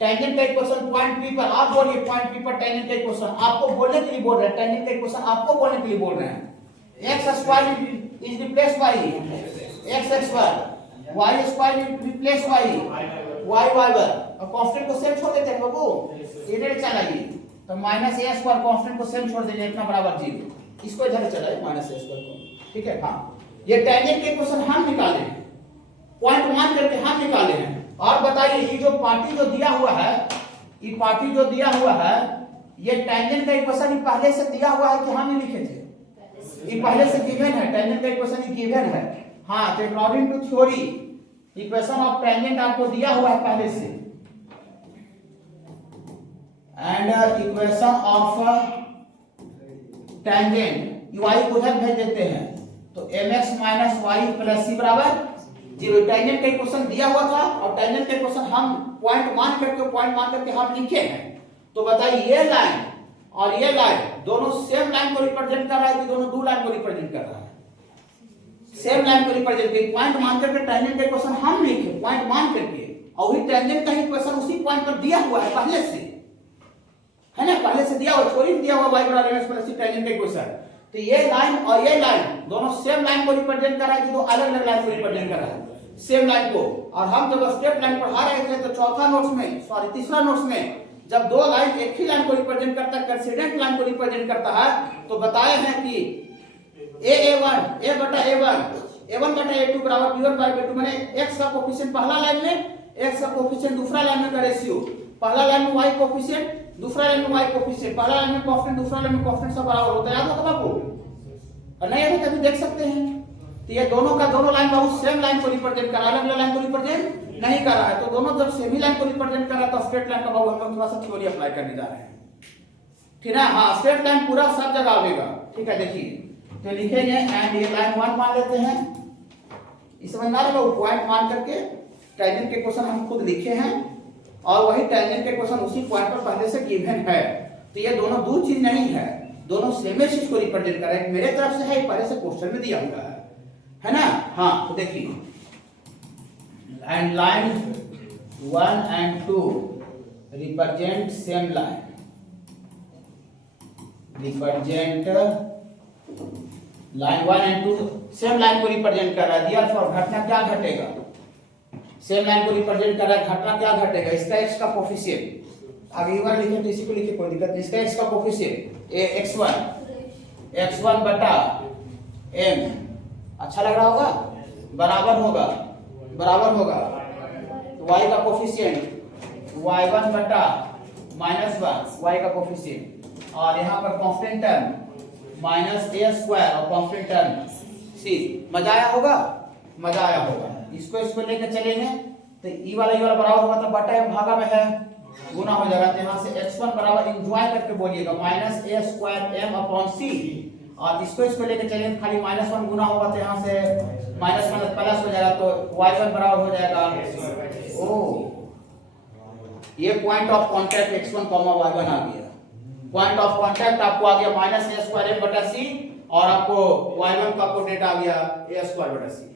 टेंजेंट का इक्वेशन पॉइंट P पर आप बोलिए, पॉइंट P पर टेंजेंट का इक्वेशन आपको बोलने के लिए बोल रहे हैं, टेंजेंट का इक्वेशन आपको बोलने के लिए बोल रहे हैं। x² is replaced by x² y² replace y y1, और कांस्टेंट को सेम छोड़ देते हैं बाबू, इधर चलाइए, तो -a² कांस्टेंट को सेम छोड़ दीजिए, इतना बराबर 0, इसको इधर चलाइए -a² को। ठीक है, हाँ, ये टेंजेंट के इक्वेशन हम निकाले हैं, पॉइंट मान करके हम निकाले हैं। और बताइए ये जो पार्टी जो दिया हुआ है, ये पार्टी जो दिया हुआ है, ये टेंजेंट का इक्वेशन पहले से दिया हुआ है कि हम ही लिखे थे? ये पहले से गिवन है, टेंजेंट का इक्वेशन गिवन है। हाँ, तो according to theory equation of tangent आपको दिया हुआ है पहले से, and equation of tangent y को उधर भेज देते हैं, तो mx minus y plus c बराबर 0। टेंजेंट का इक्वेशन दिया हुआ था और टेंजेंट का इक्वेशन हम पॉइंट मान करके हम लिखे हैं। तो बताइए ये लाइन और ये लाइन दोनों सेम लाइन को रिप्रेजेंट कर रहा है कि दोनों दो लाइन को रिप्रेजेंट कर रहा है? सेम लाइन को रिप्रेजेंट करके पॉइंट मान करके टेंजेंट का इक्वेशन हम लिखे, पॉइंट मान करके, और वही टेंजेंट का इक्वेशन उसी पॉइंट पर दिया हुआ है पहले से, है ना, पहले से दिया हुआ, थ्योरी दिया हुआ y बराबर mx प्लस c टेंजेंट का इक्वेशन। तो ये लाइन और ये लाइन दोनों सेम लाइन को रिप्रेजेंट कर रहा है कि दो अलग अलग लाइन को रिप्रेजेंट कर रहा है? सेम लाइन को। और हम जब स्टेप लाइन पढ़ा रहे थे तो तीसरा नोट्स में जब दो लाइन एक ही लाइन को रिप्रेजेंट करता है, कंसिडेंट लाइन को रिप्रेजेंट करता है, तो बताए हैं कि a1 बटा a2 बराबर b1 बाई b2, माने x का कोफिशिएंट पहला लाइन में, x का कोफिशिएंट दूसरा लाइन में का रेशियो, पहला लाइन में y कोफिशिएंट, दूसरा लाइन में y कोफिशिएंट, पहला लाइन में कांस्टेंट, दूसरा लाइन में कांस्टेंट सब बराबर होता है। याद होगा बाबू? और नहीं है कभी देख सकते हैं। तो ये दोनों का दोनों लाइन बाबू सेम लाइन को रिप्रेजेंट कर रहा है, अलग लाइन को रिप्रेजेंट नहीं कर रहा है। तो दोनों जब सेम ही लाइन को रिप्रेजेंट कर रहा है तो स्ट्रेट लाइन का बाबू हम लोग थोड़ा सा थ्योरी अप्लाई करने जा रहे हैं, ठीक है। हाँ, स्ट्रेट लाइन पूरा सब जगह आएगा, ठीक है। देखिए तो लिखेंगे एंड ये लाइन 1 मान लेते हैं। इस समझ में आ रहा है, वो पॉइंट मान करके टेंजेंट के क्वेश्चन हम खुद लिखे हैं और वही टेंजेंट के क्वेश्चन उसी पॉइंट पर पहले से गिवन है। तो ये दोनों दूर चीज नहीं है, दोनों सेम चीज को रिप्रेजेंट कर रहे हैं। मेरे तरफ से है, पहले से क्वेश्चन में दिया हुआ है ना। हाँ तो देखिए, and line 1 and 2 represent same line, represent line 1 and 2 same line को रिप्रेजेंट कर रहा है। दिया फॉर घटना क्या घटेगा, सेम लाइन को रिप्रेजेंट कर रहा है, घटना क्या घटेगा, इसका x का कोफिशिएंट आगे बार लिखे तो इसी को लिखे, कोई दिक्कत नहीं। इसका x का कोफिशिएंट x1 बटा m, अच्छा लग रहा होगा, बराबर होगा तो y का कोफिशिएंट y1 बटा -1 y का कोफिशिएंट, और यहाँ पर कांस्टेंट टर्म -a² और कांस्टेंट टर्म c। मजा आया होगा। इसको लेके चलेंगे तो ई वाला बराबर होगा तो बटा m भागा में है, गुना हो जाएगा। तो यहाँ से x1 बराबर एंजॉय करके बोलिएगा -a²m/c, और इसको लेके चलेंगे खाली -1 गुना होगा तो यहाँ से -1 प्लस हो जाएगा, तो y1 बराबर हो जाएगा। ओ ये point of contact x1, y1 आ गया। पॉइंट ऑफ कांटेक्ट आपको आ गया -a²m/c, और आपको y1 का कोऑर्डिनेट आ गया a²/c।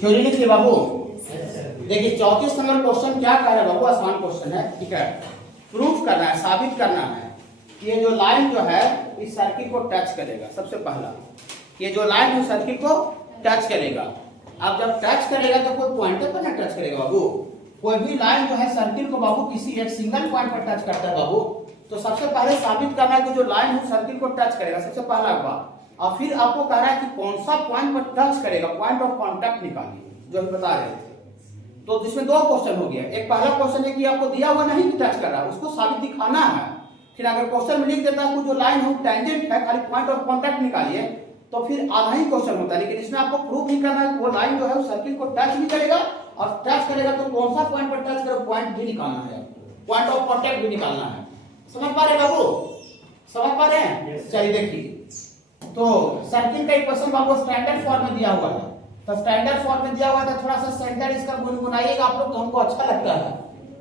थ्योरी लिखिए बाबू। देखिए 34 नंबर क्वेश्चन क्या कह रहा है बाबू, आसान क्वेश्चन है, ठीक है। प्रूफ करना है, साबित करना है कि ये जो लाइन जो है इस सर्किल को टच करेगा। सबसे पहला, ये जो लाइन है सर्किल को टच करेगा। अब जब टच करेगा तो कोई पॉइंटर पर ना टच करेगा बाबू। कोई भी लाइन जो है सर्किल को बाबू किसी एक सिंगल पॉइंट पर टच करता है बाबू, तो सबसे पहले साबित करना है कि जो लाइन है सर्किल को टच करेगा, सबसे पहला बात। और फिर आपको कह रहा है कि कौन सा पॉइंट पर टच करेगा, पॉइंट ऑफ कांटेक्ट निकालिए, जो हम बता रहे थे। तो जिसमें दो क्वेश्चन हो गया। एक पहला क्वेश्चन है कि आपको दिया हुआ नहीं कि टच कर रहा है, उसको साबित दिखाना है। फिर अगर क्वेश्चन में लिख देता है कि जो लाइन है टेंजेंट है, खाली पॉइंट ऑफ कांटेक्ट निकालिए, तो फिर आधा ही क्वेश्चन होता है। लेकिन इसमें आपको प्रूफ ही करना है कि वो लाइन जो है वो सर्किल को टच भी करेगा, और टच करेगा तो कौन सा पॉइंट पर टच करेगा, पॉइंट भी निकालना है, पॉइंट ऑफ कांटेक्ट भी निकालना है। समझ पा रहे बाबू, समझ पा रहे हैं? चलिए देखिए, तो सर्किल का इक्वेशन बाबू स्टैंडर्ड फॉर्म में दिया हुआ है। तो स्टैंडर्ड फॉर्म में दिया हुआ है, थोड़ा सा सेंटर इसका गुनगुनाइएगा आप लोग, तो हमको अच्छा लगता है।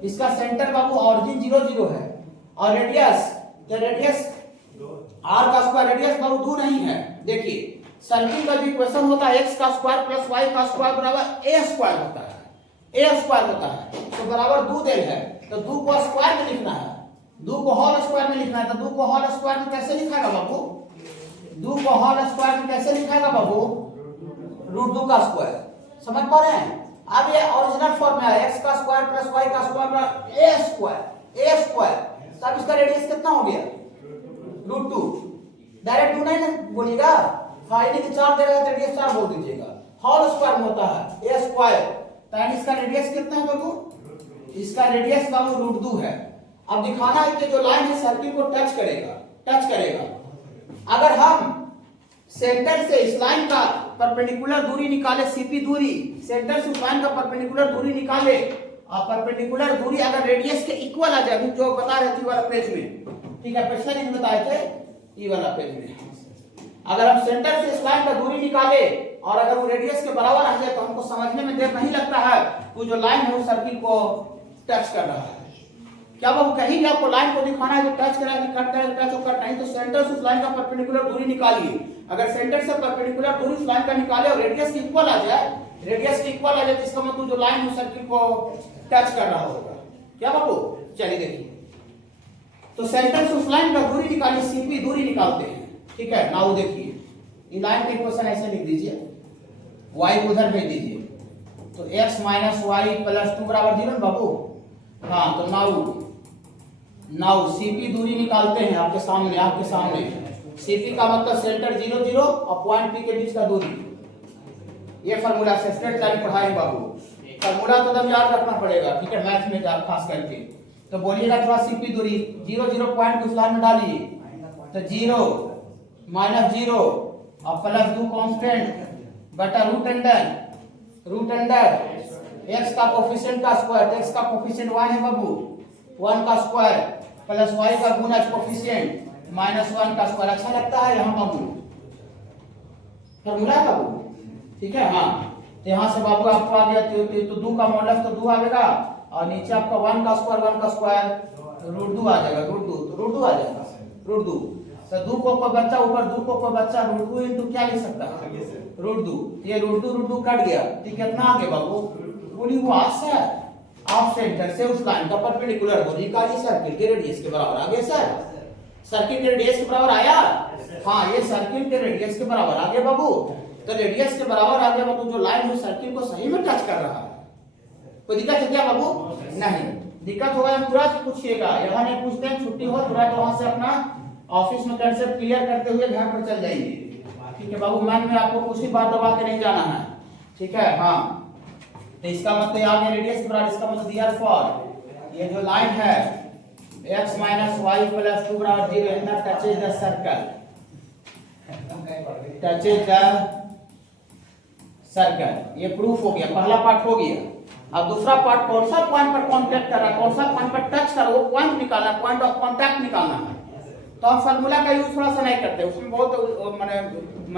इसका सेंटर बाबू ऑरिजिन 0 0 है, और रेडियस, तो रेडियस r का स्क्वायर, रेडियस बाबू 2 नहीं है। देखिए सर्किल का जो इक्वेशन होता है x का स्क्वायर प्लस y का स्क्वायर बराबर a स्क्वायर होता है, a स्क्वायर होता है। तो बराबर 2 देल है, तो 2 को स्क्वायर में लिखना है, 2 को होल स्क्वायर में लिखना है। तो 2 को होल स्क्वायर में कैसे लिखाएगा बाबू, 2 को होल स्क्वायर में कैसे लिखाएगा बाबू, √2 का स्क्वायर। समझ पा रहे हैं? अब ये ओरिजिनल फॉर्म में है, x का स्क्वायर प्लस y का स्क्वायर बराबर a स्क्वायर। तब इसका रेडियस कितना हो गया, √2। डायरेक्ट 2 नहीं ना बोलिएगा, फाइनली के 4 देगा तो रेडियस 4 बोल दीजिएगा। होल स्क्वायर में होता है a स्क्वायर, तो इसका रेडियस कितना है बाबू, इसका रेडियस बाबू √2 है। अब दिखाना है कि जो लाइन है सर्किल को टच करेगा। अगर हम सेंटर से इस लाइन का परपेंडिकुलर दूरी निकाले, सीपी दूरी, सेंटर से उस लाइन का परपेंडिकुलर दूरी निकाले, और परपेंडिकुलर दूरी अगर रेडियस के इक्वल आ जाए, जो बता रहे थे वाला पेज में, ठीक है, पिछले दिन बताए थे ये वाला पेज में। अगर हम सेंटर से इस लाइन का दूरी निकाले और अगर वो रेडियस के बराबर आ जाए, तो हमको समझने में देर नहीं लगता है वो जो लाइन है वो सर्किल को टच कर रहा है। क्या बाबू कहीं भी आपको लाइन को दिखाना है कि टच करेगा कि कट करेगा, टच और कट नहीं, तो सेंटर से उस लाइन का परपेंडिकुलर दूरी निकालिए। अगर सेंटर से परपेंडिकुलर दूरी उस लाइन का निकाले और रेडियस के इक्वल आ जाए, तो इसका मतलब जो लाइन है सर्किल को टच कर रहा होगा। क्या बाबू, चलिए देखिए, तो सेंटर से उस लाइन का दूरी निकालिए, सीपी दूरी निकालते हैं, ठीक है। नाउ देखिए, ये लाइन का इक्वेशन ऐसे लिख दीजिए, y को उधर भेज दीजिए, तो x माइनस वाई प्लस 2 बराबर 0 ना बाबू। हाँ तो नाउ CP दूरी निकालते हैं आपके सामने। CP का मतलब सेंटर 0 0 और पॉइंट P के बीच का दूरी। ये फार्मूला से स्ट्रेट लाइन पढ़ाए बाबू, फार्मूला तो एकदम याद रखना पड़ेगा, ठीक है, मैथ में खास करके। तो बोलिएगा थोड़ा CP दूरी 0 0 पॉइंट उस लाइन में डालिए, तो 0 माइनस 0 और प्लस 2 कांस्टेंट बटा रूट अंडर x का कोफिशिएंट का स्क्वायर, x का कोफिशिएंट 1 है बाबू, 1 का स्क्वायर प्लस y का गुना कोफिशिएंट माइनस 1 का स्क्वायर। अच्छा लगता है यहाँ बाबू फार्मूला बाबू, ठीक है। हाँ तो यहाँ से बाबू आपको आ गया तो 2 का मॉडुलस तो 2 आएगा और नीचे आपका 1 का स्क्वायर रूट 2 आ जाएगा, रूट 2 आ जाएगा, रूट 2। तो 2 को कोई बच्चा ऊपर, 2 को कोई बच्चा रूट 2 इनटू क्या लिख सकता है, रूट 2। ये रूट 2 कट गया, तो कितना आ गया बाबू, पूरी वो ऑफ सेंटर से उस लाइन का परपेंडिकुलर दूरी का ये सर्किल के रेडियस के बराबर आ गया सर। सर्किल के रेडियस के बराबर आया, हाँ ये सर्किल के रेडियस के बराबर आ गया बाबू। तो रेडियस के बराबर आ गया बाबू, जो लाइन है सर्किल को सही में टच कर रहा है। कोई दिक्कत है क्या बाबू? नहीं दिक्कत होगा तुरंत पूछिएगा, यहाँ नहीं पूछते हैं, छुट्टी हो तुरंत वहां से अपना ऑफिस में कंसेप्ट क्लियर करते हुए घर पर चल जाइए, ठीक है बाबू। मन में आपको कुछ ही बात दबा के नहीं जाना है, ठीक है। हाँ तो इसका मतलब आगे रेडियस के बराबर, इसका मतलब दियर फॉर ये जो लाइन है x माइनस वाई प्लस 2 बराबर 0 इतना touches the circle, touches the circle. ये प्रूफ हो गया, पहला पार्ट हो गया। अब दूसरा पार्ट कौन सा पॉइंट पर कांटेक्ट कर रहा है, कौन सा पॉइंट पर टच कर रहा है, वो पॉइंट निकालना, पॉइंट ऑफ कांटेक्ट निकालना है। तो हम फार्मूला का यूज थोड़ा सा नहीं करते, उसमें बहुत माने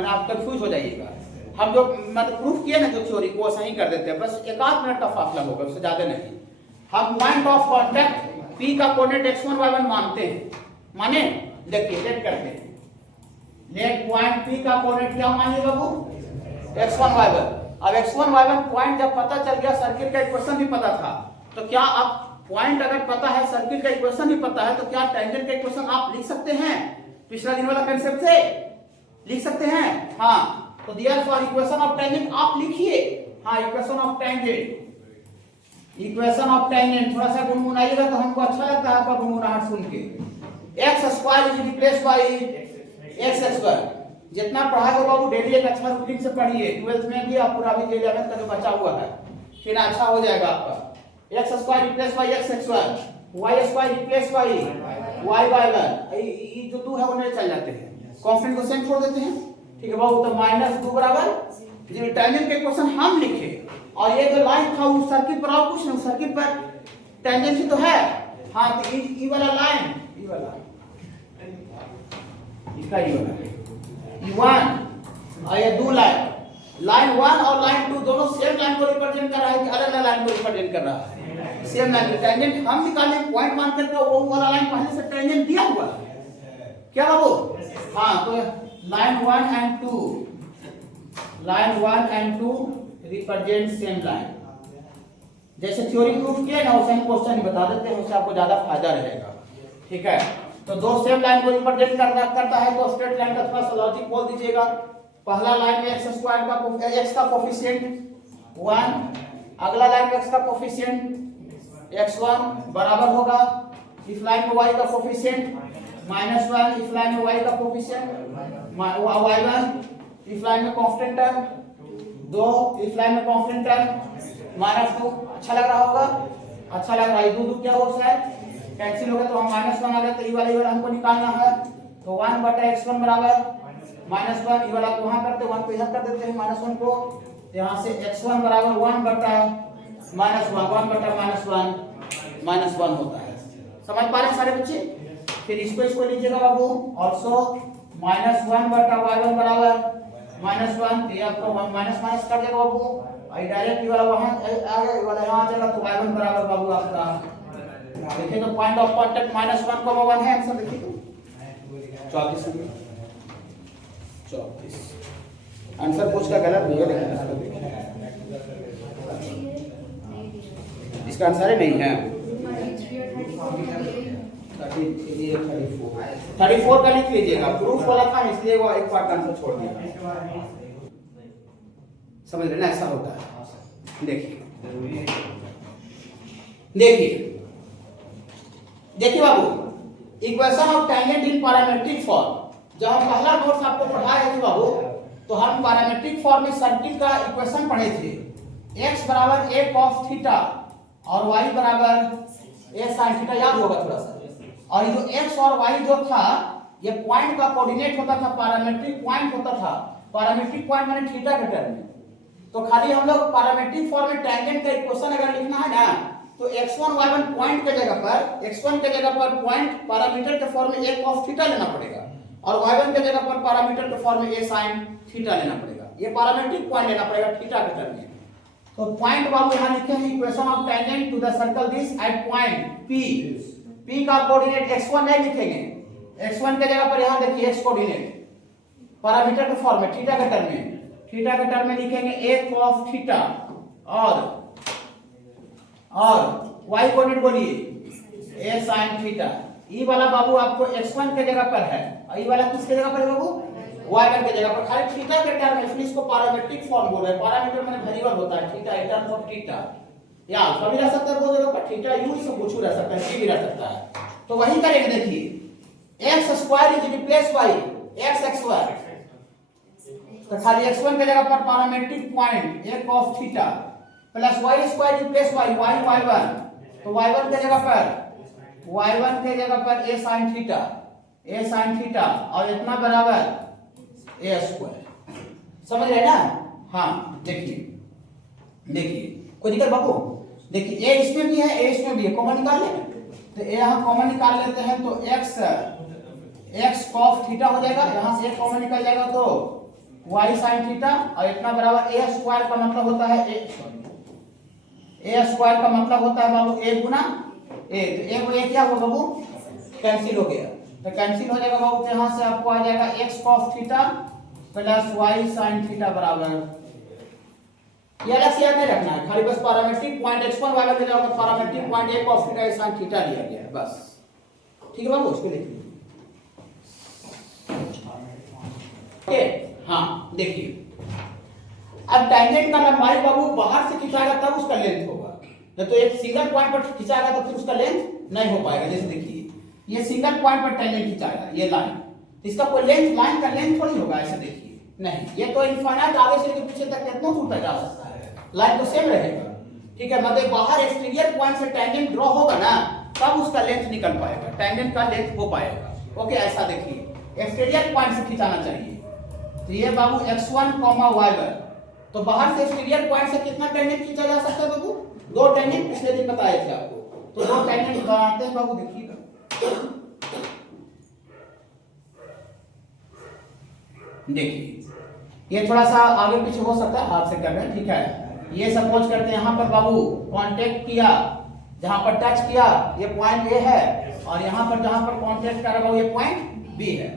आप कंफ्यूज हो जाइएगा। हम जो मतलब प्रूफ किए ना जो थ्योरी को सही कर देते हैं, बस 1 मिनट का फासला होगा, उससे ज्यादा नहीं। हम पॉइंट ऑफ कांटेक्ट P का कोऑर्डिनेट x1 y1 मानते हैं, माने देखिए लेट करते हैं, लेट पॉइंट P का कोऑर्डिनेट क्या मानिए बाबू, x1 y1। अब x1 y1 पॉइंट जब पता चल गया, सर्किल का इक्वेशन भी पता था, तो क्या अब पॉइंट अगर पता है, सर्किल का इक्वेशन भी पता है, तो क्या टेंजेंट का इक्वेशन आप लिख सकते हैं, पिछला दिन वाला कंसेप्ट से लिख सकते हैं। हाँ तो देयरफॉर इक्वेशन ऑफ टेंजेंट आप लिखिए। हाँ equation of tangent, equation of tangent थोड़ा सा गुनगुनाइएगा तो हमको अच्छा लगता है आपका गुनगुनाहट सुन के। x square is replace by x square. जितना पढ़ाई हो बाबू डेली एक अच्छा रूटीन से पढ़िए, 12th में भी आप पूरा भी 11th का जो बचा हुआ है फिर अच्छा हो जाएगा आपका। x square replace by x square, y square replace by y by 1, ये जो 2 है वो नहीं चल जाते हैं, कांस्टेंट को सेम छोड़ देते हैं, ठीक है बाबू। तो -2 बराबर जो टेंजेंट का इक्वेशन हम लिखे, और ये जो लाइन था वो सर्किट पर और कुछ नहीं, सर्किट पर टेंजेंसी तो है। हाँ तो ये वाला लाइन, ये वाला इसका ये वाला E1 और ये 2 लाइन 1 और लाइन 2 दोनों सेम लाइन को रिप्रेजेंट कर रहा है कि अलग अलग लाइन को रिप्रेजेंट कर रहा है, सेम लाइन। टेंजेंट हम निकाले पॉइंट मान करके, वो वाला लाइन पहले से टेंजेंट दिया हुआ है क्या बाबू। हाँ तो line 1 and 2, line 1 and 2 represent same line. जैसे थ्योरी प्रूफ किए ना वैसे हम क्वेश्चन बता देते हैं, उससे आपको ज्यादा फायदा रहेगा, ठीक है। तो 2 सेम लाइन को रिप्रेजेंट करता है तो स्ट्रेट लाइन का थोड़ा सा लॉजिक बोल दीजिएगा। पहला लाइन में x स्क्वायर का x का कोफिशिएंट 1, अगला लाइन में x का कोफिशिएंट x1 बराबर होगा इस लाइन में y का कोफिशिएंट -1, इस लाइन में y का कोफिशिएंट y1, इस लाइन में कांस्टेंट टर्म 2, इस लाइन में कांस्टेंट टर्म -2। अच्छा लग रहा होगा, अच्छा लग रहा है। 2 क्या हो सर कैंसिल हो गया, तो हम -1 आ गया, तो ये वाला हमको निकालना है। तो 1/x1 बराबर -1, ये वाला को वहां करते 1 को इधर कर देते हैं -1 को, यहाँ से x1 बराबर 1/-1 होता है। समझ पा रहे सारे बच्चे? फिर इसको लीजिएगा बाबू, ऑल्सो -1/y1 बराबर -1, ये आपको माइनस कर देगा बाबू, और डायरेक्ट ये वाला वहां आ गया, ये वाला यहाँ आ जाएगा, तो y1 बराबर बाबू आपका देखिए तो पॉइंट ऑफ कांटेक्ट -1, है आंसर देखिए तो 34 आंसर कुछ का गलत नहीं है, लेकिन इसको देखिए इसका आंसर नहीं है। 34 का लिख लीजिएगा, प्रूफ वाला था इसलिए वो एक पार्ट आंसर छोड़ दिया। समझ रहे ना, ऐसा होता है। देखिए देखिए देखिए बाबू, equation of tangent in parametric form, जब हम पहला नोट्स आपको पढ़ाए थे बाबू, तो हम पैरामीट्रिक फॉर्म में सर्किल का इक्वेशन पढ़े थे, x बराबर a cos थीटा और y बराबर a sin थीटा, याद होगा थोड़ा सा। और ये जो x और y जो था, ये पॉइंट का कोऑर्डिनेट होता था, पैरामीट्रिक पॉइंट होता था। पैरामीट्रिक पॉइंट माने थीटा के टर्म में। तो खाली हम लोग पैरामीट्रिक फॉर्म में टैंजेंट का इक्वेशन अगर लिखना है ना, तो x1 y1 पॉइंट के जगह पर, x1 के जगह पर पॉइंट पैरामीटर के फॉर्म में a cos थीटा लेना पड़ेगा, और y1 के जगह पर पैरामीटर के फॉर्म में a sin थीटा लेना पड़ेगा। ये पैरामीट्रिक पॉइंट लेना पड़ेगा थीटा के टर्म में। तो पॉइंट बाबू यहां लिखे हैं, equation of tangent to the circle this at point p। p का कोऑर्डिनेट x1 नहीं लिखेंगे, x1 के जगह पर यहां देखिए x कोऑर्डिनेट पैरामीटर के फॉर्म में थीटा के टर्म में, थीटा के टर्म में लिखेंगे a cos थीटा, और y कोऑर्डिनेट बोलिए a sin थीटा। ई वाला बाबू आपको x1 के जगह पर है, और ई वाला किसके जगह पर है बाबू, y1 के जगह पर। खाली थीटा के टर्म में, इसलिए इसको पैरामीट्रिक फॉर्म बोल रहे हैं। पैरामीटर माने वेरिएबल होता है, theta in terms of theta, या अल्फा भी रह सकता है वो जगह पर, थीटा यू से कुछ रह सकता है, सी भी रह सकता है। तो वही करेंगे, देखिए x square is replace by x square, तो खाली x1 के जगह पर parametric point a cos theta plus y square replace bye y1, तो y1 के जगह पर a sin थीटा, और इतना बराबर a स्क्वायर। समझ रहे ना? हाँ देखिए कोई दिक्कत बाबू? देखिए a इसमें भी है, a इसमें भी है, कॉमन निकाल लेंगे। तो a यहाँ कॉमन निकाल लेते हैं, तो x cos थीटा हो जाएगा, यहाँ से a कॉमन निकल जाएगा तो y sin थीटा, और इतना बराबर a स्क्वायर का मतलब होता है a स्क्वायर का मतलब होता है बाबू a गुना a। तो a क्या हुआ बाबू, कैंसिल हो गया, तो कैंसिल हो जाएगा बाबू। तो यहाँ से आपको आ जाएगा x cos theta plus y sin theta बराबर, ये अलग से याद नहीं रखना है, खाली बस पैरामीट्रिक पॉइंट x1 y1 के जगह पर parametric point a cos theta a sin theta लिया गया है, बस। ठीक है बाबू, उसको लिख लीजिए। हाँ देखिए, अब टैंजेंट का लंबाई बाबू बाहर से खिंचाएगा तब उसका लेंथ होगा, तो एक सिंगल पॉइंट पर खिंचाएगा तो फिर उसका लेंथ नहीं हो पाएगा। जैसे देखिए, ये सिंगल पॉइंट पर टैंजेंट खिंचाएगा, ये लाइन, इसका कोई लेंथ, लाइन का लेंथ थोड़ी होगा, ऐसे देखिए नहीं, ये तो इनफाइनाइट आगे से लेकर पीछे तक कितना दूर तक जा सकता है, लाइन तो सेम रहेगा। ठीक है, मतलब बाहर एक्सटीरियर पॉइंट से टैंजेंट ड्रॉ होगा ना, तब उसका लेंथ निकल पाएगा, टैंजेंट का लेंथ हो पाएगा। ओके, ऐसा देखिए एक्सटीरियर पॉइंट से खिंचाना चाहिए। तो ये बाबू x1, y1, तो बाहर से एक्सटीरियर पॉइंट से कितना टैंजेंट खींचा जा सकता है बाबू, दो टैंजेंट पिछले दिन बताए थे आपको, तो दो टैंजेंट बनाते हैं बाबू। देखिएगा, देखिए ये थोड़ा सा आगे पीछे हो सकता है, हाथ से कर रहे हैं। ठीक है, ये सपोज करते हैं यहाँ पर बाबू कांटेक्ट किया, जहां पर टच किया ये पॉइंट A है, और यहाँ पर जहां पर कांटेक्ट कर रहा है ये पॉइंट B है।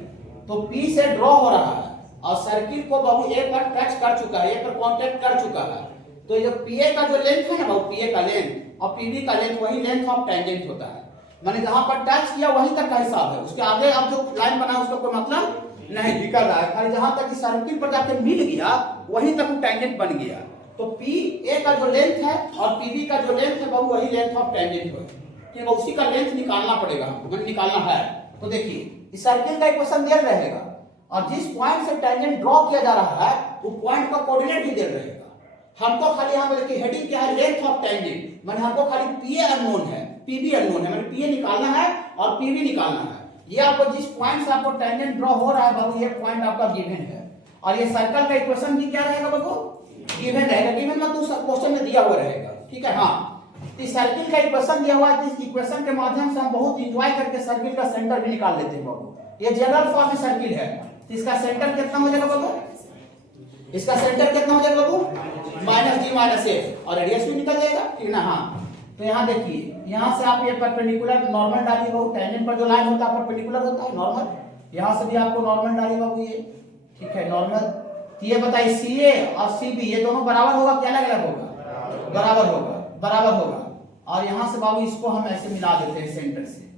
तो P से ड्रॉ हो रहा है, और सर्किल को बाबू A पर टच कर चुका है, A पर कांटेक्ट कर चुका है। तो ये PA का जो लेंथ है ना बाबू, PA का लेंथ और PB का लेंथ, वही लेंथ ऑफ टैंजेंट होता है। माने जहां पर टच किया वहीं तक का हिसाब है, उसके आगे अब जो लाइन बना उसका कोई मतलब नहीं निकल रहा है, खाली जहां तक इस सर्किल पर जाके मिल गया वहीं तक वो टैंजेंट बन गया। तो PA का जो लेंथ है और PB का जो लेंथ है बाबू, वही लेंथ ऑफ टैंजेंट है, कि उसी का लेंथ निकालना पड़ेगा हमको, निकालना है। तो देखिए इस सर्किल का इक्वेशन दिया रहेगा, और जिस पॉइंट से टैंजेंट ड्रॉ किया जा रहा है वो पॉइंट का कोऑर्डिनेट भी दिया रहेगा। हमको खाली यहाँ पे देखिए हेडिंग क्या है, लेंथ ऑफ टैंजेंट, माने हमको खाली PA अननोन है, PB अननोन है, माने PA निकालना है और PB निकालना है। ये आपको जिस पॉइंट से आपको टैंजेंट ड्रॉ हो रहा है बाबू, ये पॉइंट आपका गिवन है, और ये सर्कल का इक्वेशन भी क्या रहेगा बाबू, गिवन रहेगा। गिवन मतलब क्वेश्चन में दिया हुआ रहेगा। ठीक है, हाँ, इस सर्किल का इक्वेशन दिया हुआ है, इस इक्वेशन के माध्यम से हम बहुत एंजॉय करके सर्किल का सेंटर भी निकाल लेते हैं बाबू। ये जनरल फॉर्म में सर्किल है, इसका सेंटर कितना हो जाएगा बाबू, इसका सेंटर कितना हो जाएगा बाबू, -g -a, और रेडियस भी निकल जाएगा। ठीक ना? हाँ, तो यहाँ देखिए, यहाँ से आप ये परपेंडिकुलर नॉर्मल डालिए बाबू, टैंजेंट पर जो लाइन होता है परपेंडिकुलर होता है नॉर्मल, यहाँ से भी आपको नॉर्मल डालिए बाबू ये। ठीक है, नॉर्मल। तो ये बताइए CA और CB ये दोनों बराबर होगा क्या अलग अलग होगा, बराबर होगा, बराबर होगा। और यहाँ से बाबू इसको हम ऐसे मिला देते हैं सेंटर से,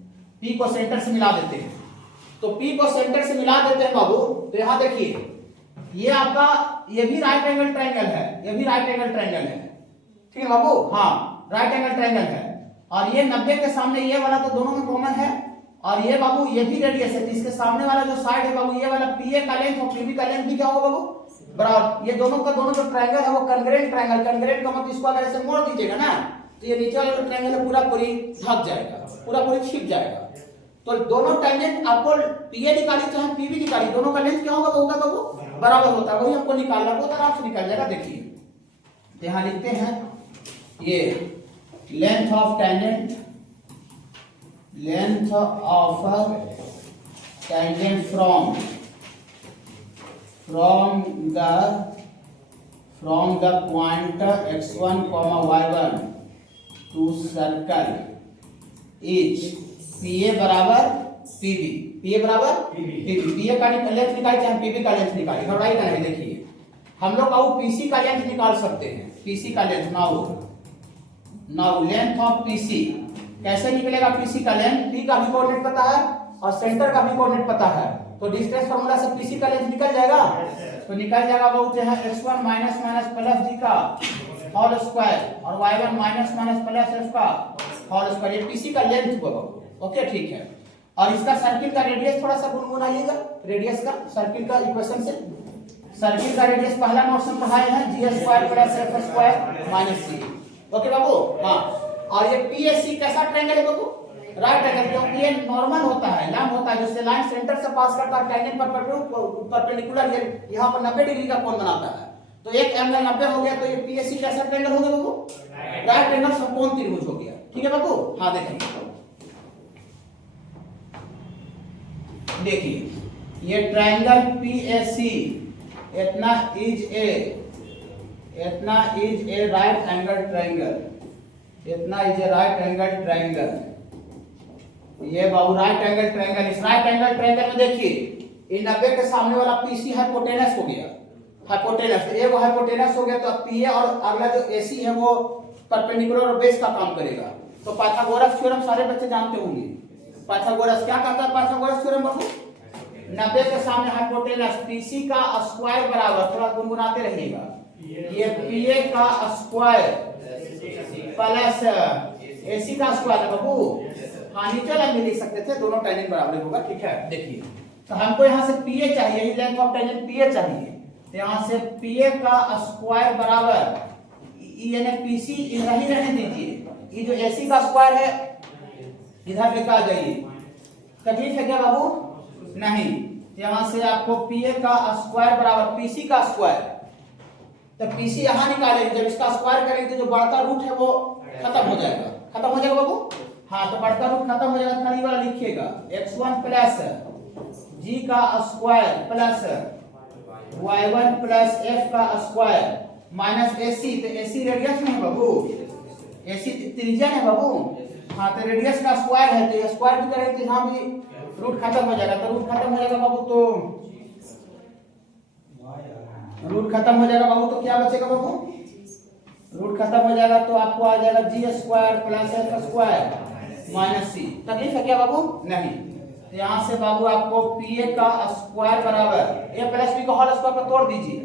P को सेंटर से मिला देते हैं। तो P को सेंटर से मिला देते हैं बाबू, तो यहाँ देखिए ये आपका ये भी राइट एंगल ट्रायंगल है, ये भी राइट एंगल ट्रायंगल है, ठीक है बाबू, हाँ राइट एंगल ट्रायंगल है। और ये 90 के सामने ये वाला तो दोनों में कॉमन है, और ये बाबू ये भी रेडियस है, इसके सामने वाला जो साइड है बाबू ये वाला पीए का लेंथ और पीबी का लेंथ भी क्या होगा बाबू बराबर। ये दोनों का दोनों जो ट्रायंगल है वो कॉन्ग्रुएंट ट्रायंगल, कॉन्ग्रुएंट का मतलब इसको अगर ऐसे मोड़ दीजिएगा ना तो ये नीचे वाला जो ट्रायंगल है पूरा पूरी ढक जाएगा, पूरा पूरी छिप जाएगा। तो दोनों टेंजेंट आपको पीए निकाली चाहे पीबी निकाली, दोनों का लेंथ क्या होगा बाबू बराबर होता है, वही हमको निकालना है, बहुत आराम से निकल जाएगा। देखिए यहाँ लिखते हैं ये length of tangent, length of tangent from the point x1 y1 to circle is pa बराबर pb, pa बराबर pb, pa का लेंथ निकालिए चाहे pb का लेंथ निकालिए, घबराइए नहीं। देखिए हम लोग अब pc का लेंथ निकाल सकते हैं, pc का length now length of pc कैसे निकलेगा। पीसी का लेंथ, पी का भी कोऑर्डिनेट पता है और सेंटर का भी कोऑर्डिनेट पता है, तो डिस्टेंस फार्मूला से पीसी का लेंथ निकल जाएगा। तो निकल जाएगा बहुत है x1 minus minus plus g का होल स्क्वायर और y1 minus minus plus f का होल स्क्वायर, ये पीसी का लेंथ होगा। ओके ठीक है, और इसका सर्किल का रेडियस थोड़ा सा गुनगुनाइएगा, रेडियस का सर्किल का इक्वेशन से। सर्किल का रेडियस पहला नोशन पढ़ाए हैं g² plus f² minus c। Okay बाबू, हाँ। और ये पीएससी कैसा ट्रायंगल है बाबू राइट एंगल, क्योंकि ये नॉर्मल होता है, लंब होता है, जिससे लाइन सेंटर से पास करता है, टेंजेंट परपेंडिकुलर यहाँ पर 90 डिग्री का कोण बनाता है। तो एक एंगल 90 हो गया, तो ये पीएससी कैसा ट्रायंगल हो गया बाबू राइट एंगल समकोण त्रिभुज हो गया। ठीक है बाबू, हाँ देखिए ये ट्रायंगल पीएससी इतना is a right angle triangle, इतना is a right angle triangle. ये बाबू राइट एंगल ट्रायंगल, इस राइट एंगल ट्रायंगल में देखिए ये 90 के सामने वाला पीसी हाइपोटेनस हो गया, हाइपोटेनस ये वो हाइपोटेनस हो गया, तो पीए और अगला जो एसी है वो परपेंडिकुलर और बेस का काम करेगा। तो पाइथागोरस थ्योरम सारे बच्चे जानते होंगे। पाइथागोरस क्या कहता है पाइथागोरस थ्योरम बाबू, 90 के सामने हाइपोटेनस पीसी का स्क्वायर बराबर, थोड़ा गुनगुनाते रहिएगा, ये पीए का स्क्वायर प्लस एसी का स्क्वायर है बाबू। हाँ नीचे लाइन में लिख सकते थे, दोनों टेंजेंट बराबर होगा। ठीक है, देखिए तो हमको यहाँ से पीए चाहिए, ये लेंथ ऑफ टेंजेंट पीए चाहिए, तो यहाँ से पीए का स्क्वायर बराबर यानी पीसी इधर ही रहने दीजिए, ये जो एसी का स्क्वायर है इधर लेकर आ जाइए। तकलीफ है क्या बाबू, नहीं। यहाँ से आपको पीए का स्क्वायर बराबर पीसी का स्क्वायर, तो पीसी यहाँ निकालेंगे, जब इसका स्क्वायर करेंगे तो जो बढ़ता रूट है वो खत्म हो जाएगा, खत्म हो जाएगा बाबू। हाँ तो बढ़ता रूट खत्म हो जाएगा, खाली वाला लिखिएगा x1 प्लस g का square plus y1 plus f का स्क्वायर माइनस ac, तो ac रेडियस में है बाबू, ac त्रिज्या है बाबू। हाँ तो रेडियस का स्क्वायर है, तो स्क्वायर भी करेंगे तो यहाँ भी रूट खत्म हो जाएगा, तो रूट खत्म हो जाएगा बाबू, तो रूट खत्म हो जाएगा बाबू, तो क्या बचेगा बाबू, रूट खत्म हो जाएगा तो आपको आ जाएगा g² plus f² minus c। तकलीफ है क्या बाबू, नहीं। तो यहाँ से बाबू आपको pa का स्क्वायर बराबर a प्लस b का होल स्क्वायर पर तोड़ दीजिए,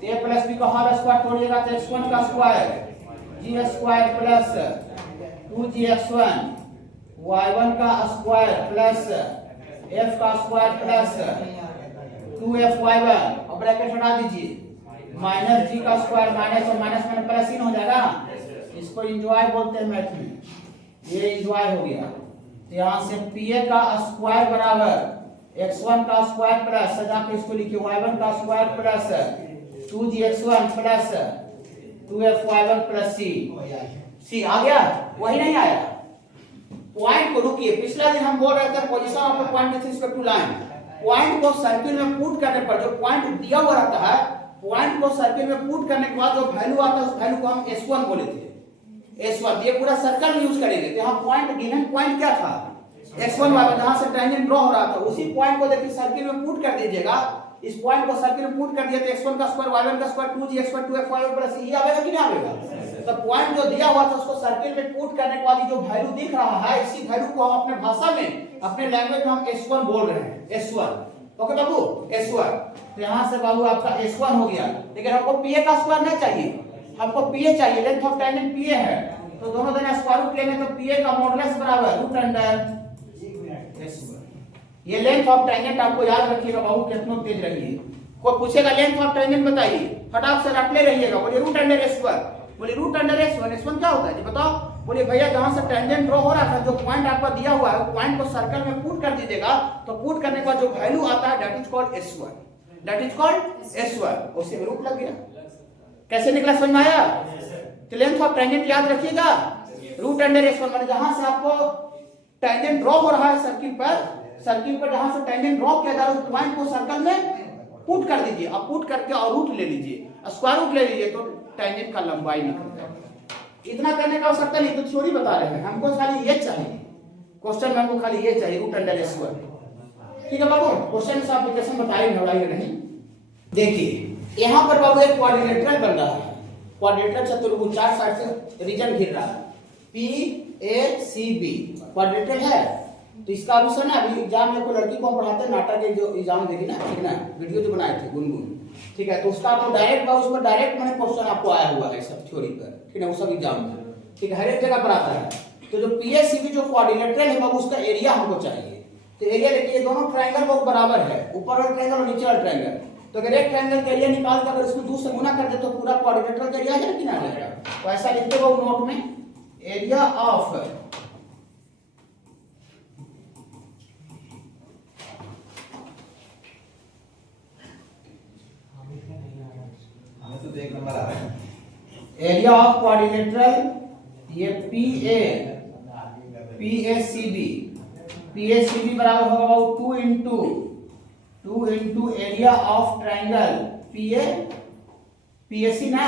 तो a प्लस b का होल स्क्वायर तोड़िएगा तो x1 का square g² plus 2gx1 y1 का स्क्वायर प्लस f का स्क्वायर प्लस 2fy1 और ब्रैकेट हटा दीजिए, माइनस g का स्क्वायर माइनस और माइनस में प्लस इन हो जाएगा, इसको एंजॉय बोलते हैं मैथ में, ये एंजॉय हो गया। तो यहाँ से pa का स्क्वायर बराबर x1 का स्क्वायर प्लस सजा के इसको लिखिए y1 का square plus 2gx1 plus 2fy1 plus c आ गया, वही नहीं आया। पॉइंट को रुकिए, पिछला दिन हम बोल रहे थे position of the point with respect to line, point को सर्किल में पुट करने पर जो पॉइंट दिया हुआ रहता है, पॉइंट को सर्किल में पुट करने के बाद जो वैल्यू आता है उस वैल्यू को हम S1 बोले थे, S1। ये पूरा सर्कल में यूज करेंगे। तो यहाँ पॉइंट गिवन पॉइंट क्या था x1 वाला, जहां से टेंजेंट ड्रॉ हो रहा था, उसी पॉइंट को देखिए सर्किल में पुट कर दीजिएगा। इस पॉइंट को सर्किल में पुट कर दिया तो x1 का स्क्वायर y1 का square 2gx1 2fy1 plus e आएगा कि नहीं आएगा। तो पॉइंट जो दिया हुआ था उसको सर्किल में पुट करने के बाद जो वैल्यू दिख रहा है, इसी वैल्यू को हम अपने भाषा में अपने लैंग्वेज में हम S1 बोल रहे हैं, S1। ओके बाबू, S1। तो यहाँ से बाबू आपका S1 हो गया, लेकिन हमको PA का स्क्वायर नहीं चाहिए, हमको PA चाहिए, लेंथ ऑफ टेंजेंट PA है, तो दोनों देना स्क्वायर रूट लेंगे तो PA का मॉडुलस बराबर रूट अंडर S1। ये लेंथ ऑफ टेंजेंट आपको याद रखिएगा बाबू, कितना तेज रहिए, कोई पूछेगा लेंथ ऑफ टेंजेंट बताइए, फटाक से रट ले रहिएगा, बोलिए रूट अंडर S1, बोलिए रूट अंडर S1, S1 क्या होता है जी बताओ, बोलिए भैया जहां से टेंजेंट ड्रॉ हो रहा था, जो पॉइंट आपका दिया हुआ है, पॉइंट को सर्कल में पुट कर दीजिएगा, तो पुट करने के बाद जो वैल्यू आता है that is called S1, that is called S1, उसे रूट लग गया। कैसे निकला समझ में आया? तो लेंथ ऑफ टेंजेंट याद रखिएगा, रूट अंडर S1, माने जहां से आपको टेंजेंट ड्रॉ हो रहा है सर्किल पर जहां से टेंजेंट ड्रॉ किया जा रहा है उस पॉइंट को सर्कल में पुट कर दीजिए, अब पुट करके और रूट ले लीजिए, स्क्वायर रूट ले लीजिए, तो टेंजेंट का लंबाई निकल जाएगा। इतना करने का आवश्यकता नहीं, तो थ्योरी बता रहे हैं, हमको खाली ये चाहिए, क्वेश्चन में हमको खाली ये चाहिए, रूट अंडर S1। ठीक है बाबू, क्वेश्चन से एप्लीकेशन बताइए, घबराइए नहीं। देखिए यहाँ पर बाबू एक क्वाड्रिलेटरल बन रहा है, क्वाड्रिलेटरल चतुर्भुज, चार साइड से रीजन घिर रहा है, PACB क्वाड्रिलेटरल है। तो इसका आंसर ना अभी एग्जाम में कोई लड़की को पढ़ाते हैं, नाटक के जो एग्जाम देगी ना, ठीक ना, वीडियो जो बनाए थे गुनगुन, ठीक है, तो उसका आपको डायरेक्ट उस पर डायरेक्ट मैंने क्वेश्चन आपको आया हुआ है सब थ्योरी पर, ठीक है, वो सब एग्जाम में, ठीक है, हर एक जगह पर आता है। तो जो PACB जो क्वाड्रिलेटरल है बाबू, उसका एरिया हमको चाहिए। तो एरिया देखिए, दोनों ट्रायंगल बहुत बराबर है, ऊपर वाला ट्रायंगल और नीचे वाला ट्रायंगल, तो अगर एक ट्रायंगल का एरिया निकाल कर अगर इसको 2 से गुना कर दे तो पूरा क्वाड्रिलेटरल का एरिया आ जाएगा कि ना आ जाएगा? तो ऐसा लिखते हो नोट में, area of area of quadrilateral, ये PACB बराबर होगा 2 into area of triangle PAC ना,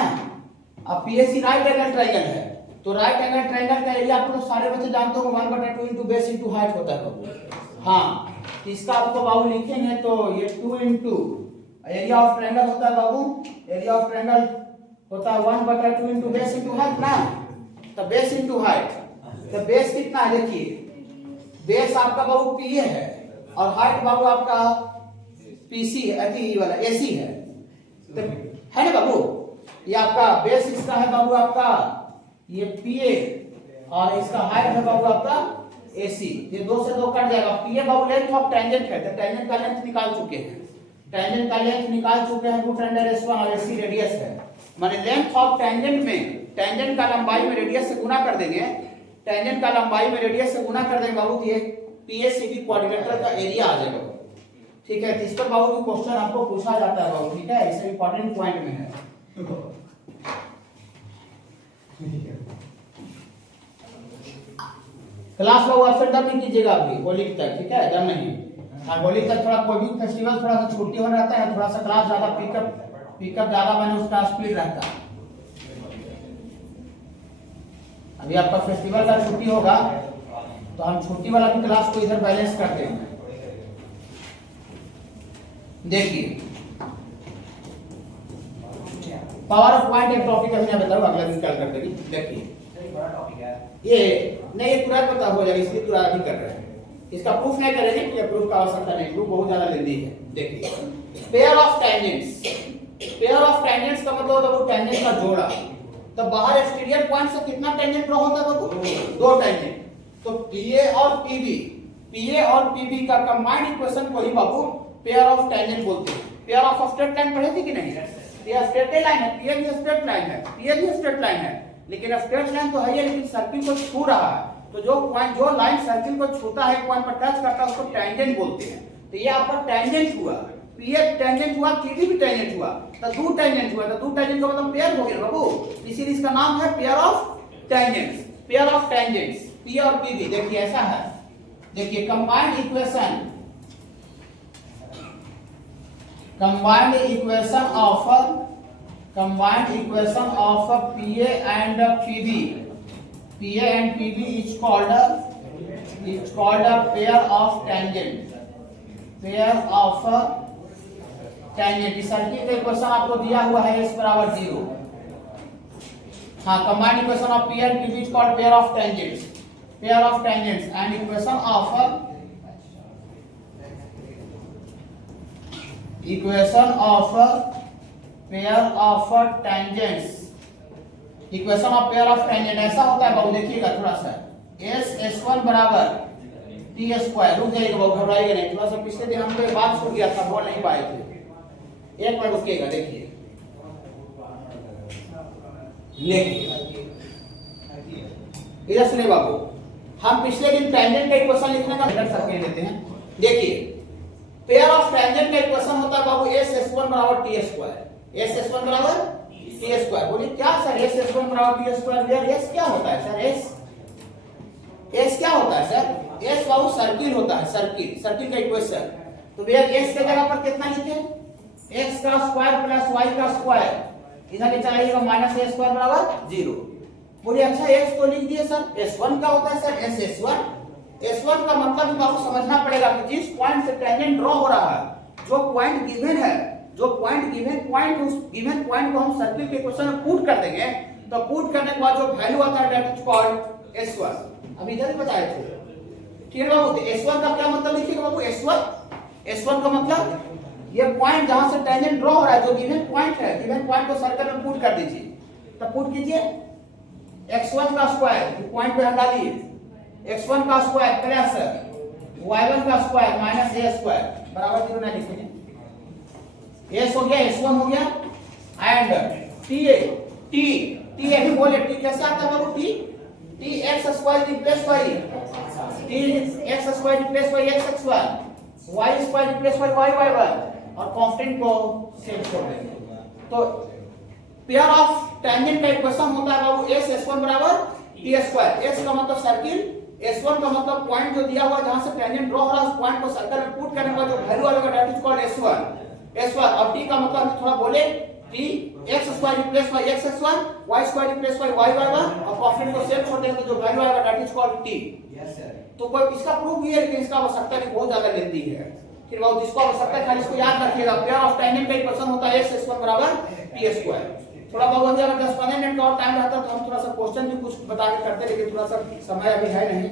अब PAC राइट एंगल ट्रायंगल है, तो राइट एंगल ट्रायंगल का एरिया आप लोग सारे बच्चे जानते हो 1/2 इंटू बेस इंटू हाइट होता है बाबू। हाँ, इसका आपको बाबू लिखेंगे तो ये 2 इंटू एरिया ऑफ ट्रायंगल होता है बाबू, एरिया ऑफ ट्रायंगल होता है 1/2 इंटू बेस इंटू हाइट ना, तो बेस इंटू हाइट, तो बेस कितना है देखिए, बेस आपका बाबू PA है और हाइट बाबू आपका PC है, अति वाला AC है, तो है ना बाबू, ये आपका बेस इसका है बाबू आपका ये PA और इसका हाइट है बाबू आपका AC, ये 2 से 2 कट जाएगा। PA Babu length of tangent है, तो टेंजेंट का लेंथ निकाल चुके हैं, टेंजेंट का लेंथ निकाल चुके हैं, रूट अंडर S1 और AC रेडियस है, माने लेंथ ऑफ टेंजेंट में टेंजेंट का लंबाई में रेडियस से गुना कर देंगे, टेंजेंट का लंबाई में रेडियस से गुना कर देंगे बाबू, तो ये PACB क्वाड्रिलेटरल का एरिया आ जाएगा, ठीक है। तो इस पर बाबू भी क्वेश्चन आपको पूछा जाता है बाबू, ठीक है, इसे इंपॉर्टेंट पॉइंट में है। क्लास बाबू अवसर तब नहीं कीजिएगा अभी होली तक, ठीक है, जब नहीं, हाँ होली तक थोड़ा कोई भी फेस्टिवल थोड़ा सा छुट्टी हो रहता है, थोड़ा सा क्लास ज्यादा पिकअप ज्यादा मैंने उसका स्पीड रहता है। अभी आपका फेस्टिवल का छुट्टी होगा तो हम छुट्टी वाला भी क्लास को इधर बैलेंस करते हैं। देखिए पावर ऑफ पॉइंट एक टॉपिक अभी मैं बताऊं, अगला दिन कल कर देंगे। देखिए ये नहीं, ये तुरंत पता हो जाएगा, इसलिए तुरंत ही कर रहे हैं, इसका प्रूफ नहीं करेंगे कि प्रूफ का आवश्यकता नहीं, प्रूफ बहुत ज्यादा लेंदी है। देखिए pair of tangents, pair of tangents का मतलब होता है वो टेंजेंट का जोड़ा, तो बाहर एक्सटीरियर पॉइंट से कितना टेंजेंट ड्रॉ होता है बाबू? 2 टेंजेंट, तो PA और PB का कंबाइंड इक्वेशन को ही बाबू पेयर ऑफ टेंजेंट बोलते हैं। पेयर ऑफ स्ट्रेट लाइन पढ़े थे कि नहीं? ये स्ट्रेट लाइन है, PA भी स्ट्रेट लाइन है, PA भी स्ट्रेट लाइन है, लेकिन स्ट्रेट लाइन तो है ही, लेकिन सर्किल को छू रहा है, तो जो पॉइंट जो लाइन सर्किल को छूता है, पॉइंट पर टच करता है, उसको टेंजेंट बोलते हैं। तो ये आपका टेंजेंट हुआ, PA टेंजेंट हुआ, PB भी टेंजेंट हुआ, तो 2 टेंजेंट हुआ, तो 2 टेंजेंट का मतलब पेयर हो गया बाबू, इसीलिए इसका नाम है pair of tangents. Pair of tangents P और PB, देखिए ऐसा है, देखिए combined equation of PA and PB is called a pair of tangent, इस सर्किल का इक्वेशन आपको दिया हुआ है S बराबर 0। हाँ, combined equation of P and PB is called pair of tangents and equation equation of pair of tangents, equation of pair of tangent ऐसा होता है बाबू, देखिएगा थोड़ा सा, S1 बराबर टी स्क्वायर, रुक जाइएगा बाबू, घबराइएगा नहीं, थोड़ा सा पिछले दिन हमको ये बात छूट गया था, बोल नहीं पाए थे, एक बार रुकिएगा, देखिए लिखिए इधर सुनिए बाबू, हम पिछले दिन टेंजेंट का इक्वेशन लिखने का कर सकते लेते हैं। देखिए पेयर ऑफ टेंजेंट का इक्वेशन होता है बाबू S1 बराबर टी स्क्वायर, S1 बराबर टी स्क्वायर। बोलिए क्या सर S1 बराबर टी स्क्वायर, यार S क्या होता है सर, S क्या होता है सर, S बाबू सर्किल होता है, सर्किल का इक्वेशन। तो भैया S के जगह पर कितना लिखे, x का स्क्वायर प्लस y का स्क्वायर, इधर ले चलाइएगा माइनस a स्क्वायर बराबर 0। बोलिए अच्छा x तो लिख दिए सर, S1 क्या होता है सर, S1 का मतलब बाबू समझना पड़ेगा कि जिस पॉइंट से टेंजेंट ड्रॉ हो रहा है, जो पॉइंट गिवन है, जो पॉइंट गिवन पॉइंट, उस गिवन पॉइंट को हम सर्किल के इक्वेशन में पुट कर देंगे, तो पुट करने के बाद जो वैल्यू आता है दैट इज कॉल्ड S1। अभी इधर ही बताए थे, ठीक है बाबू। तो S1 का क्या मतलब लिखिएगा बाबू, S1 का मतलब ये पॉइंट जहां से टेंजेंट ड्रॉ हो रहा है, जो गिवन पॉइंट है, गिवन पॉइंट को सर्कल में पुट कर दीजिए। तो पुट कीजिए x1 का स्क्वायर, पॉइंट पे हटा दिए, x1 का स्क्वायर प्लस y1 का स्क्वायर माइनस a स्क्वायर बराबर 0 ना लिखेंगे, s हो गया, s1 हो गया, एंड t अभी बोले t कैसे आता है बाबू, t x square replace bye t x square replace bye x1, y square replace bye y1, और कांस्टेंट को सेव छोड़ देंगे। तो पेयर ऑफ टेंजेंट का इक्वेशन होता है बाबू S1 बराबर टी स्क्वायर, S का मतलब सर्किल, S1 का मतलब पॉइंट जो दिया हुआ जहां से टेंजेंट ड्रॉ हो रहा है, उस पॉइंट को सर्कल में पुट करने का जो वैल्यू आएगा दैट इज कॉल्ड S1, और t का मतलब हम थोड़ा बोले t x square replace bye x1, y square replace bye y1, और कांस्टेंट को सेव छोड़ देंगे तो जो वैल्यू आएगा दैट इज कॉल्ड t। तो कोई इसका प्रूफ भी है, लेकिन इसका आवश्यकता नहीं, बहुत ज्यादा लेंदी है, फिर वो जिसको आवश्यकता है खाली इसको याद रखिएगा, पेयर ऑफ टेंजेंट का इक्वेशन होता है S1 बराबर टी स्क्वायर। थोड़ा बहुत अगर 10-15 मिनट का और टाइम रहता तो हम थोड़ा सा क्वेश्चन भी कुछ बता के करते, लेकिन थोड़ा सा समय अभी है नहीं।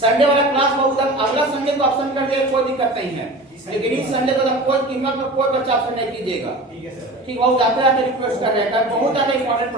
संडे वाला क्लास बहुत अगला संडे को ऑप्शन कर दिया, कोई दिक्कत नहीं है, लेकिन इस संडे को कोई कीमत में कोई बच्चा ऑप्शन नहीं कीजिएगा, ठीक है। बहुत जाते जाते रिक्वेस्ट कर रहे हैं, बहुत ज्यादा इंपॉर्टेंट